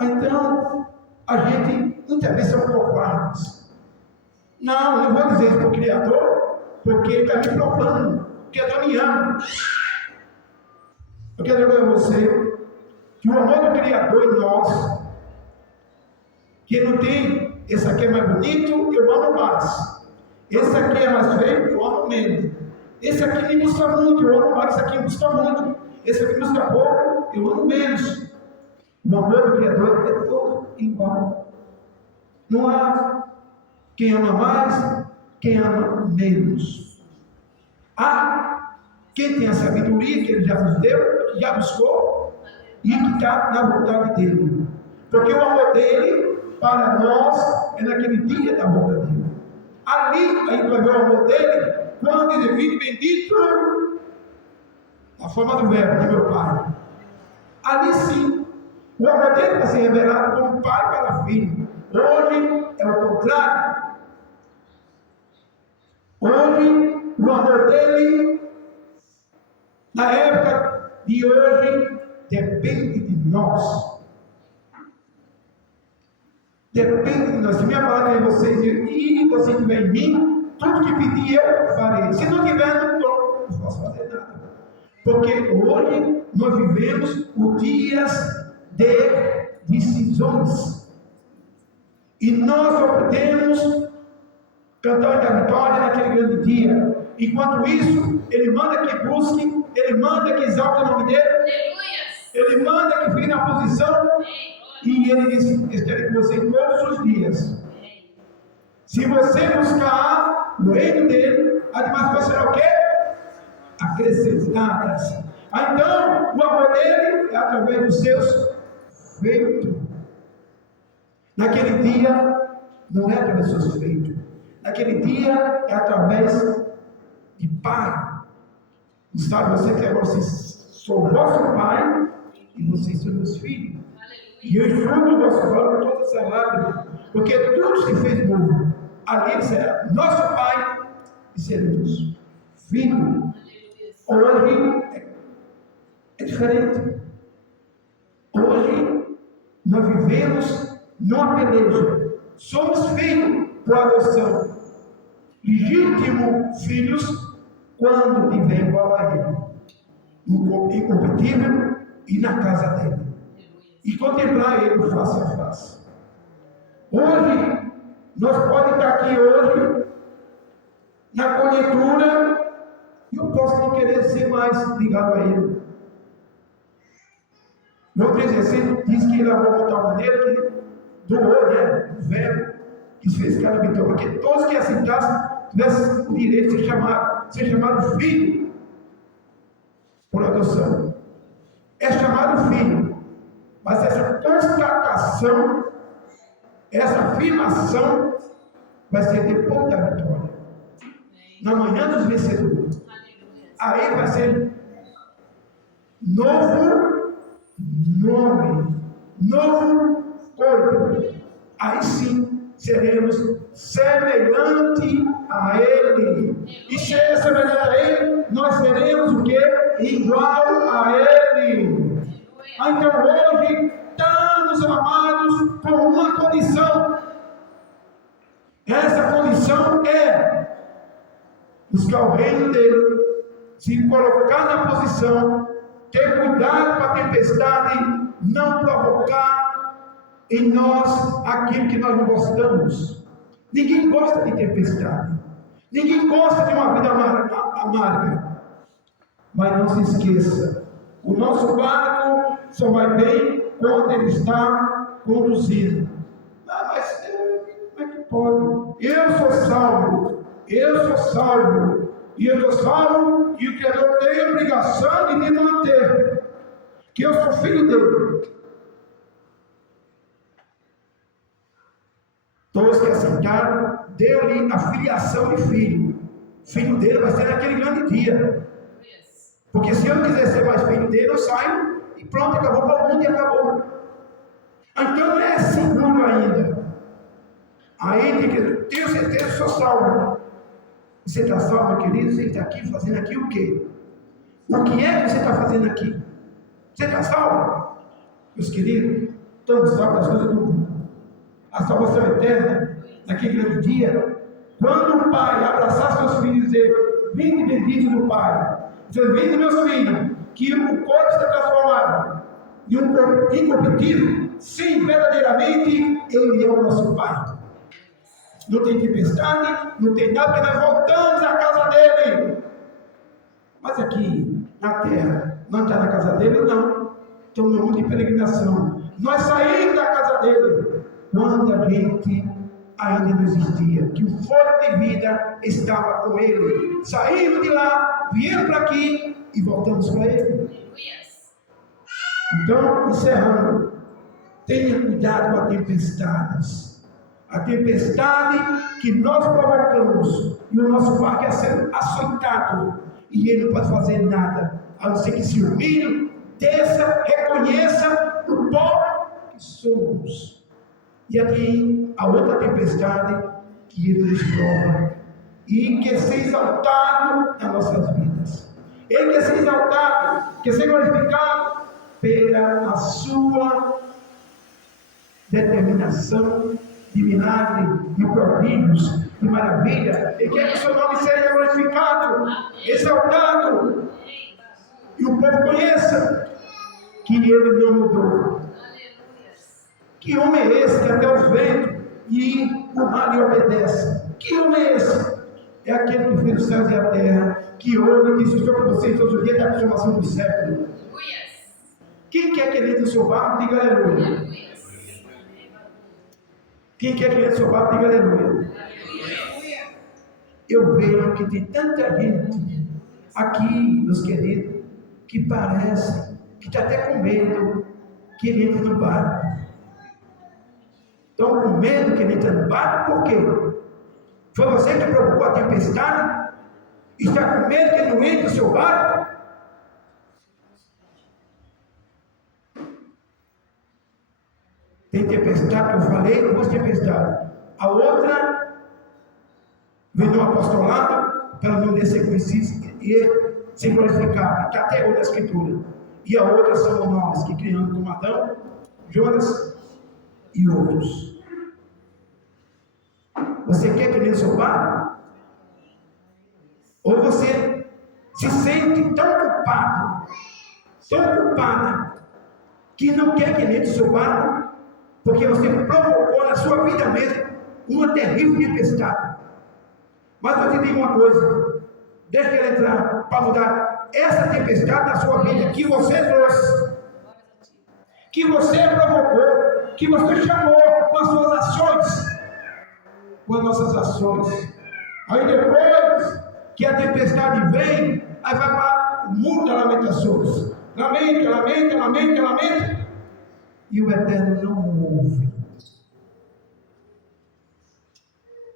Então, a gente muitas vezes são covardes. Não vou dizer isso para o Criador, porque ele está me provando. O Criador me ama. Eu quero dizer a você que o amor do Criador em nós, que não tem, esse aqui é mais bonito, eu amo mais. Esse aqui é mais feio, eu amo menos. Esse aqui me custa muito, eu amo mais. Esse aqui me custa muito. Esse aqui me custa pouco, eu amo menos. O amor do Criador é todo igual. Não há quem ama mais, quem ama menos. Há quem tem a sabedoria que ele já nos deu, que já buscou, e que está na vontade dele. Porque o amor dele, para nós, é naquele dia da volta dele. Ali a gente vai ver o amor dele quando ele vive bendito na forma do verbo de meu Pai. Ali sim, o amor dele vai ser revelado como pai para filho. Hoje é o contrário. Hoje o amor dele, na época de hoje, depende de nós. Depende de nós. Se minha palavra é em vocês e você estiver em mim, tudo que pedir eu farei. Se não tiver, não posso fazer nada. Porque hoje nós vivemos os dias de decisões. E nós só podemos cantar a vitória naquele grande dia. Enquanto isso, ele manda que busque, ele manda que exalte o nome dele. Ele manda que fique na posição. E ele disse, estarei com você todos os dias. Se você buscar no reino dele, as demais coisas serão o quê? Acrescentadas. Então, o amor dele é através dos seus feitos. Naquele dia, não é através dos seus feitos. Naquele dia, é através de Pai. Sabe, você que agora sou vosso Pai e vocês são meus filhos. E eu fruto do vosso olhos toda essa lágrima, porque tudo se fez novo. Ali ele será nosso Pai e seremos filhos. Hoje é diferente. Hoje nós vivemos numa peleja. Somos filhos por adoção. Legítimos filhos quando viver igual a ele. Incompatível e na casa dele. E contemplar ele face a face. Hoje, nós podemos estar aqui hoje, na conjuntura, e eu posso não querer ser mais ligado a ele. Meu 3,16 diz que ele amou de tal maneira que doou, né, o verbo que se fez cada vitória, porque todos que aceitassem tivessem o direito de ser chamado filho por adoção. É chamado filho. Mas essa constatação, essa afirmação, vai ser depois da vitória. Na manhã dos vencedores. aí vai ser novo nome, novo corpo. Aí sim seremos semelhante a Ele. E se é semelhante a Ele, nós seremos o quê? Igual a Ele. Então hoje estamos amados por uma condição. Essa condição é buscar o reino dele, se colocar na posição, ter cuidado para a tempestade não provocar em nós aquilo que nós não gostamos. Ninguém gosta de tempestade, ninguém gosta de uma vida amarga. Mas não se esqueça, o nosso barco só vai bem quando ele está conduzido. Mas como é que pode? Eu sou salvo, e eu sou salvo, e o Criador tem a obrigação de me manter, que eu sou filho dele. Todos que aceitaram, deu-lhe a filiação de filho. Filho dele vai ser naquele grande dia. Porque se eu não quiser ser mais filho dele, eu saio e pronto, acabou para o mundo e acabou. Então não é seguro ainda. Aí tem que tenho certeza que sou salvo. Você está salvo, meu querido? Você está aqui fazendo aqui o quê? O que é que você está fazendo aqui? Você está salvo? Meus queridos, estamos salvos das coisas do mundo. A salvação eterna, naquele grande dia, quando o Pai abraçar seus filhos e dizer: vinde bendito do Pai, vinde meus filhos, que o corpo está transformado em um corpo incorruptível, sim, verdadeiramente, Ele é o nosso Pai. Não tem tempestade, não tem nada, porque nós voltamos à casa dele. Mas aqui na terra, não está na casa dele, não. Estamos no mundo de peregrinação. Nós saímos da casa dele quando a gente ainda não existia, que o fôlego de vida estava com ele. Saímos de lá, viemos para aqui e voltamos para ele. Então, encerrando, tenha cuidado com as tempestades. A tempestade que nós provocamos e o nosso barco é ser açoitado e ele não pode fazer nada, a não ser que se humilhe, desça, reconheça o pó que somos. E aqui a outra tempestade que ele nos prova e quer ser exaltado nas nossas vidas. Ele quer ser exaltado, quer ser glorificado pela sua determinação de milagre, de prodígios, de maravilha. Ele quer que o seu nome seja glorificado, exaltado, e o povo conheça que ele não mudou. Que homem é esse que até os ventos e o mar lhe obedece? Que homem é esse? É aquele que fez os céus e a terra, que ouve e diz: estou com vocês todos os dias da transformação do século. Quem quer que ele entre no seu barco, diga aleluia. Quem quer que ele entre no seu barco, diga aleluia. Eu vejo que tem tanta gente aqui, meus queridos, que parece que está até com medo que ele entre no barco. Estão com medo que ele entre no barco, por quê? Foi você que provocou a tempestade? Está com medo que ele não entre no seu barco? Tem tempestade que eu falei, duas tempestades. A outra vem do apostolado para não ser conhecido e ser glorificado, que até outra escritura. E a outra somos nós que criamos com Adão, Jonas e outros. Você quer que nem seu barco? Ou você se sente tão culpado, tão culpada, que não quer que nem o seu barco, porque você provocou na sua vida mesmo uma terrível tempestade. Mas eu te digo uma coisa: deixa ele entrar para mudar essa tempestade da sua vida que você trouxe, que você provocou, que você chamou com as suas ações, com as nossas ações. Aí depois que a tempestade vem, aí vai para o mundo das lamentações. Lamenta, lamenta, lamenta, lamenta. E o Eterno não ouve.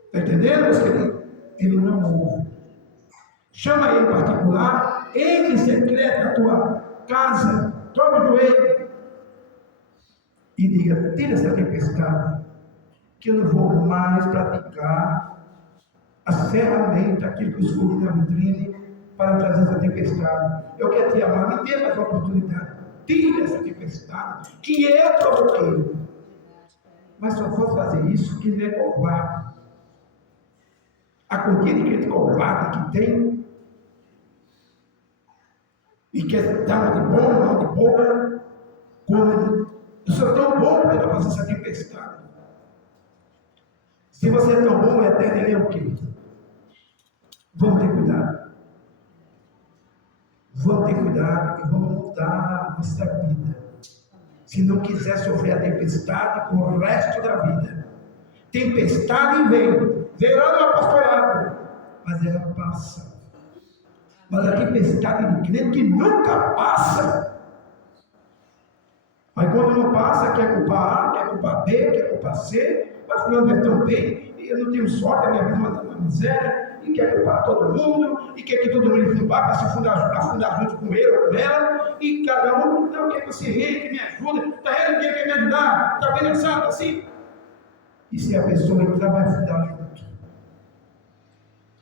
Está entendendo, meus queridos? Ele não ouve. Chama ele em particular entre em secreto na tua casa, dobre o joelho e diga: tira essa tempestade, que eu não vou mais praticar as ferramentas, aquilo que eu escolhi na vitrine para trazer essa tempestade. Eu quero te amar, me dê mais uma oportunidade. Tira essa tempestade que eu provoquei. Mas só posso fazer isso que não é covarde. Aquele crente covarde que tem e quer dar uma de bom, uma de boa, como eu sou tão bom para fazer essa tempestade. Se você é tão bom, é eterno, ele é o quê? Vamos ter cuidado. Vamos ter cuidado e vamos mudar a nossa vida. Se não quiser sofrer a tempestade com o resto da vida. Tempestade vem lá no apostolado, mas ela passa. Mas a tempestade de crente que nunca passa. Mas quando não passa, quer culpar A, quer culpar B, quer culpar C, mas fulano é tão bem, e eu não tenho sorte, a minha vida é uma miséria, e quer culpar todo mundo, e quer que todo mundo vá para se afundar junto com ele ou com ela, e cada um, não, quer que você entre, me ajuda, está vendo ninguém quer me ajudar, está vendo assado assim? E se a pessoa entrar, vai afundar junto.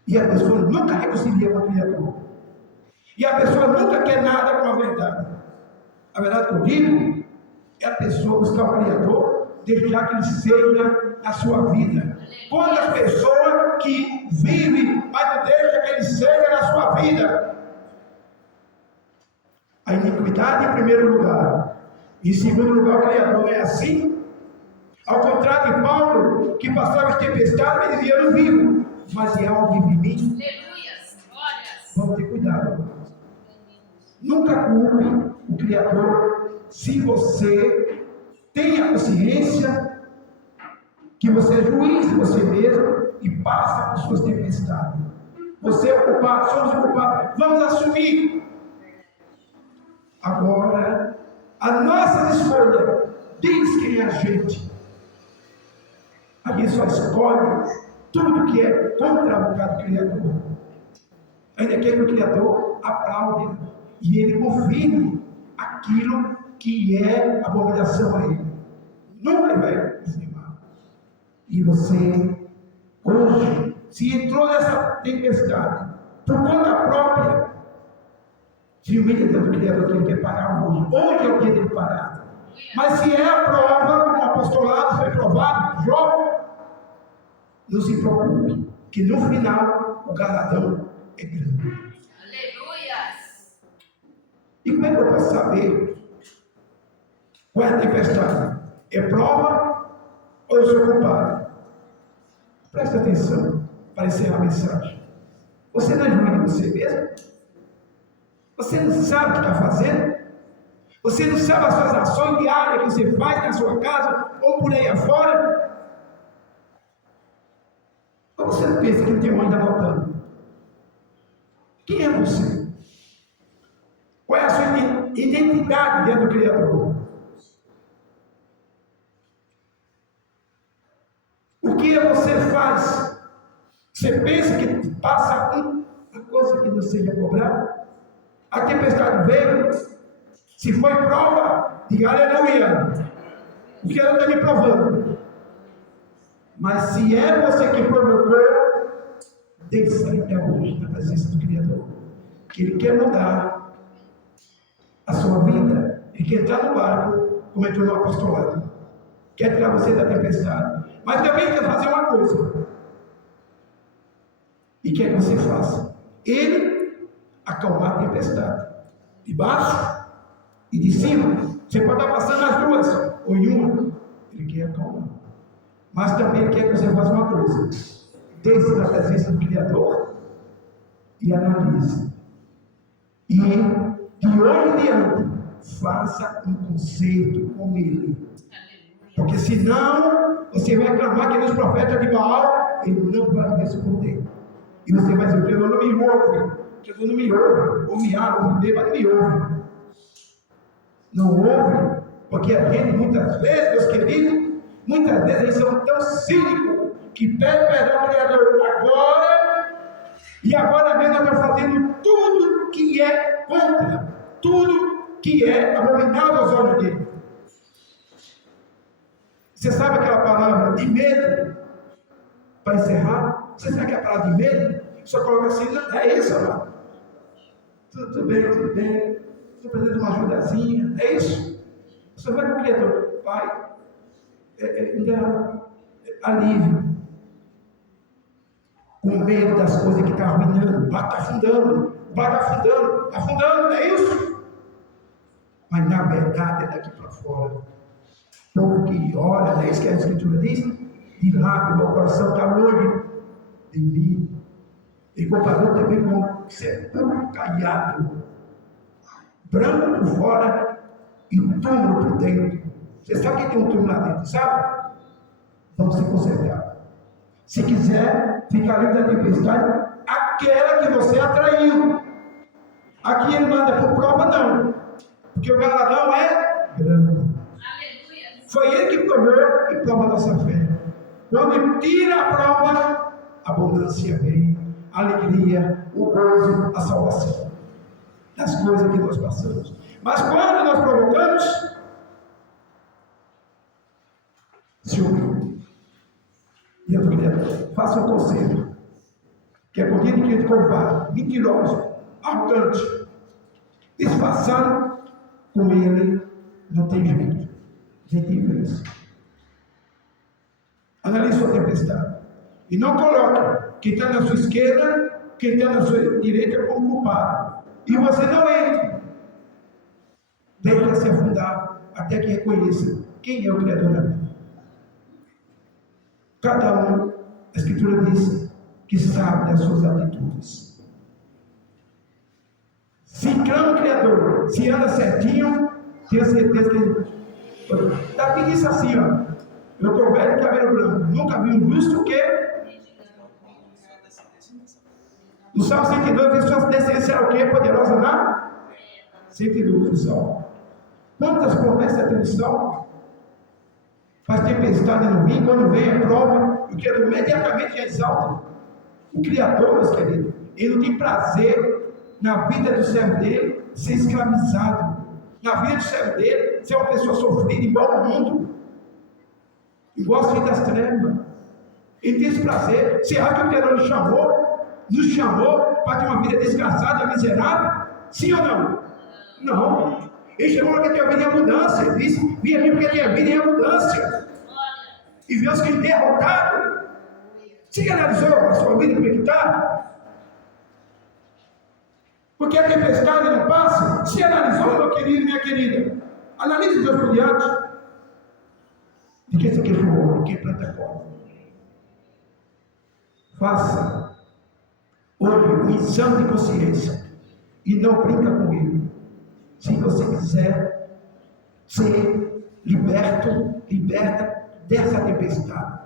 E a pessoa nunca reconcilia com o Criador. E a pessoa nunca quer nada com a verdade. A verdade que eu digo é a pessoa buscar o Criador, deixar que Ele seja a sua vida. Quantas pessoas que vivem, mas não deixam que Ele seja na sua vida? A iniquidade em primeiro lugar. Em segundo lugar, o Criador não é assim. Ao contrário de Paulo, que passava as tempestades, ele dizia: eu não vivo, mas é algo vive em mim. Vamos ter cuidado. Nunca culpe o Criador se você tem a consciência que você é juiz de você mesmo e passa por suas tempestades. Você é o culpado, somos o culpado. Vamos assumir. Agora, a nossa escolha diz quem é a gente. A gente só escolhe tudo que é contra a vontade do Criador. Ainda quer que o Criador aplaude e ele confirme aquilo que é abominação a ele. Nunca vai confirmar. E você, hoje, se entrou nessa tempestade por conta própria, se humilha diante do Criador que ele quer parar hoje. Hoje é o dia dele parar. Mas se é a prova, como o apostolado foi provado, Jó, não se preocupe, que no final o galardão é grande. Aleluias! E como é que eu posso saber qual é a tempestade? É prova ou eu sou culpado? Presta atenção para encerrar a mensagem. Você não é juiz de você mesmo? Você não sabe o que está fazendo? Você não sabe as suas ações diárias que você faz na sua casa ou por aí afora? Ou você não pensa que o teu ainda está voltando? Quem é você? Qual é a sua identidade dentro do Criador? O que você faz? Você pensa que passa uma coisa que não seja cobrada? A tempestade veio, se foi prova, diga aleluia. O Criador está me provando. Mas se é você que provocou, desça até hoje na presença do Criador. Que Ele quer mudar a sua vida. Ele quer entrar no barco, como entrou no apostolado. Quer tirar você da tempestade. Mas também quer fazer uma coisa. E quer que você faça. Ele acalmar a tempestade. De baixo e de cima. Você pode estar passando nas duas, ou em uma. Ele quer acalmar. Mas também Ele quer que você faça uma coisa. Desça na presença do Criador e analise. E de hoje em diante, faça um concerto com Ele. Porque senão, você vai clamar que os profetas de Baal, Ele não vai responder. E você vai dizer: Jesus não me ouve. Jesus não me ouve. Ou me ama, ou me dê, mas não me ouve. Não ouve, porque a gente, muitas vezes, meus queridos, muitas vezes eles são tão cínicos que pedem perdão ao Criador agora E agora mesmo nós estamos fazendo tudo que é contra, tudo que é abominável aos olhos dele. Você sabe aquela palavra de medo? Para encerrar, você sabe que é a palavra de medo? Só coloca assim, é isso, amado. Tudo bem, estou precisando de uma ajudazinha, é isso. Você vai com o Criador, Pai, me dá alívio. Com medo das coisas que estão arruinando, o barco está afundando, é isso? Mas na verdade é daqui para fora. Porque olha, é isso que a Escritura diz, de lá, meu coração está longe de mim. E comparou também com sepulcro caiado, branco por fora e túmulo por dentro. Você sabe que tem um túmulo lá dentro, sabe? Vamos se consertar. Se quiser ficar livre da tempestade, aquela que você atraiu. Aqui ele manda por prova, não. Porque o galardão é grande. Aleluia. Foi ele que provou e prova a nossa fé. Quando ele tira a prova, a abundância vem, a alegria, o gozo, a salvação das coisas que nós passamos. Mas quando nós provocamos, se humilhe. E eu queria, faça um conselho, que é contigo que ele compara, mentiroso, arrogante, disfarçado, com ele não tem jeito. Gente vez. Analise sua tempestade. E não coloque quem está na sua esquerda, quem está na sua direita como culpado. E você não entra. Deixa se afundar até que reconheça quem é o Criador da vida. Cada um, a Escritura diz, que sabe das suas atitudes. Se clama o Criador, se anda certinho, tenha certeza que Davi disse assim, ó, eu estou velho e cabelo branco, nunca vi um justo que no Salmo 102 diz sua descendência era o que? Poderosa na 112 do Salmo. Quantas promessas tem o Salmo? Faz tempestade no vinho, quando vem a prova, o Criador imediatamente exalta. O Criador, meus queridos, ele não tem prazer na vida do servo dele ser escravizado, na vida do servo dele ser uma pessoa sofrida igual ao mundo, igual as vidas das trevas. Ele tem esse prazer. Você acha que o Criador nos chamou para ter uma vida desgraçada, miserável? Sim ou não? Não. Ele chamou para ter a vida em abundância. Ele disse, vim aqui porque tem a vida em abundância. E viu os que derrotaram. Você analisou a sua vida como é que está? Porque a tempestade não passa. Se analisou, meu querido e minha querida, analise Deus por diante. De que se queixou, de que planta corda. Faça hoje um exame de consciência e não brinca com ele. Se você quiser ser liberta dessa tempestade.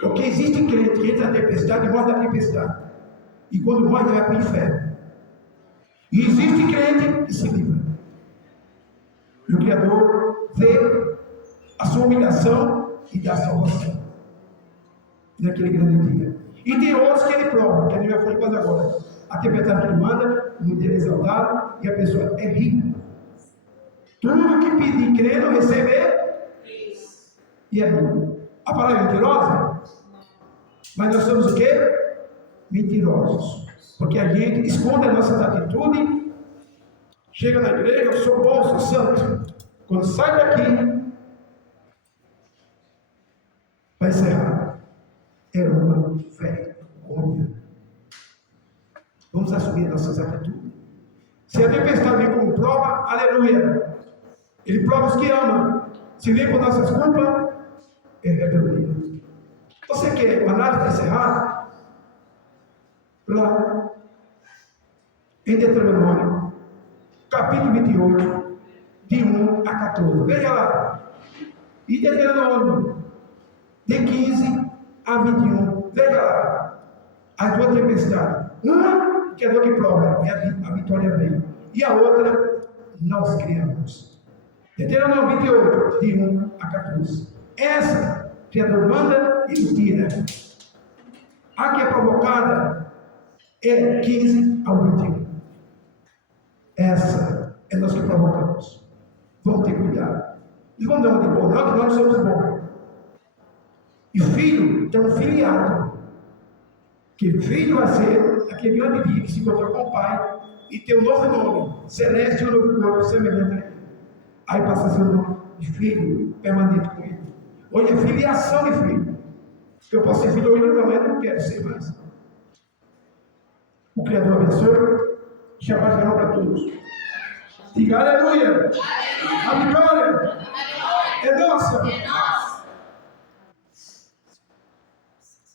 Porque existe crente que entra na tempestade e morre na tempestade. E quando morre, vai para o inferno. E existe crente que se livra. E o Criador vê a sua humilhação e dá salvação. Naquele grande dia. E tem outros que ele prova, que a gente já falou quase agora. A tempestade que ele manda, o dele é exaltado, e a pessoa é rica. Tudo que pedir crendo, receber, e é bom. A palavra é mentirosa? Mas nós somos o quê? Mentirosos. Porque a gente esconde a nossa atitude, chega na igreja, eu sou bom, sou santo. Quando sai daqui, vai encerrar. É uma vergonha. Vamos assumir nossas atitudes. Se a tempestade vem como prova, aleluia. Ele prova os que amam. Se vem por nossas culpas, é rebeldia. Você quer uma análise para encerrar? Lá em Deuteronômio, capítulo 28, de 1 a 14. Veja lá. E Deuteronômio, de 15 a 21. Veja lá. As duas tempestades. Uma que é a dor que prova, e a vitória vem. E a outra, nós criamos. Deuteronômio 28, de 1 a 14. Essa, que a dor manda e tira. A que é provocada, é 15 ao 21. Essa é nós que provocamos. Vamos ter cuidado. Não vamos dar uma de bom, não, que nós somos bons. E filho tem um filiado. Que filho vai ser aquele grande dia que se encontrou com o pai e tem um novo nome, celeste, um novo corpo semelhante a ele. Aí passa a ser o nome de filho permanente com ele. Hoje é filiação de filho. Eu posso ser filho hoje, mas não quero ser mais. O Criador abençoe. Shabbat shalom para todos. Diga aleluia. A vitória é nossa.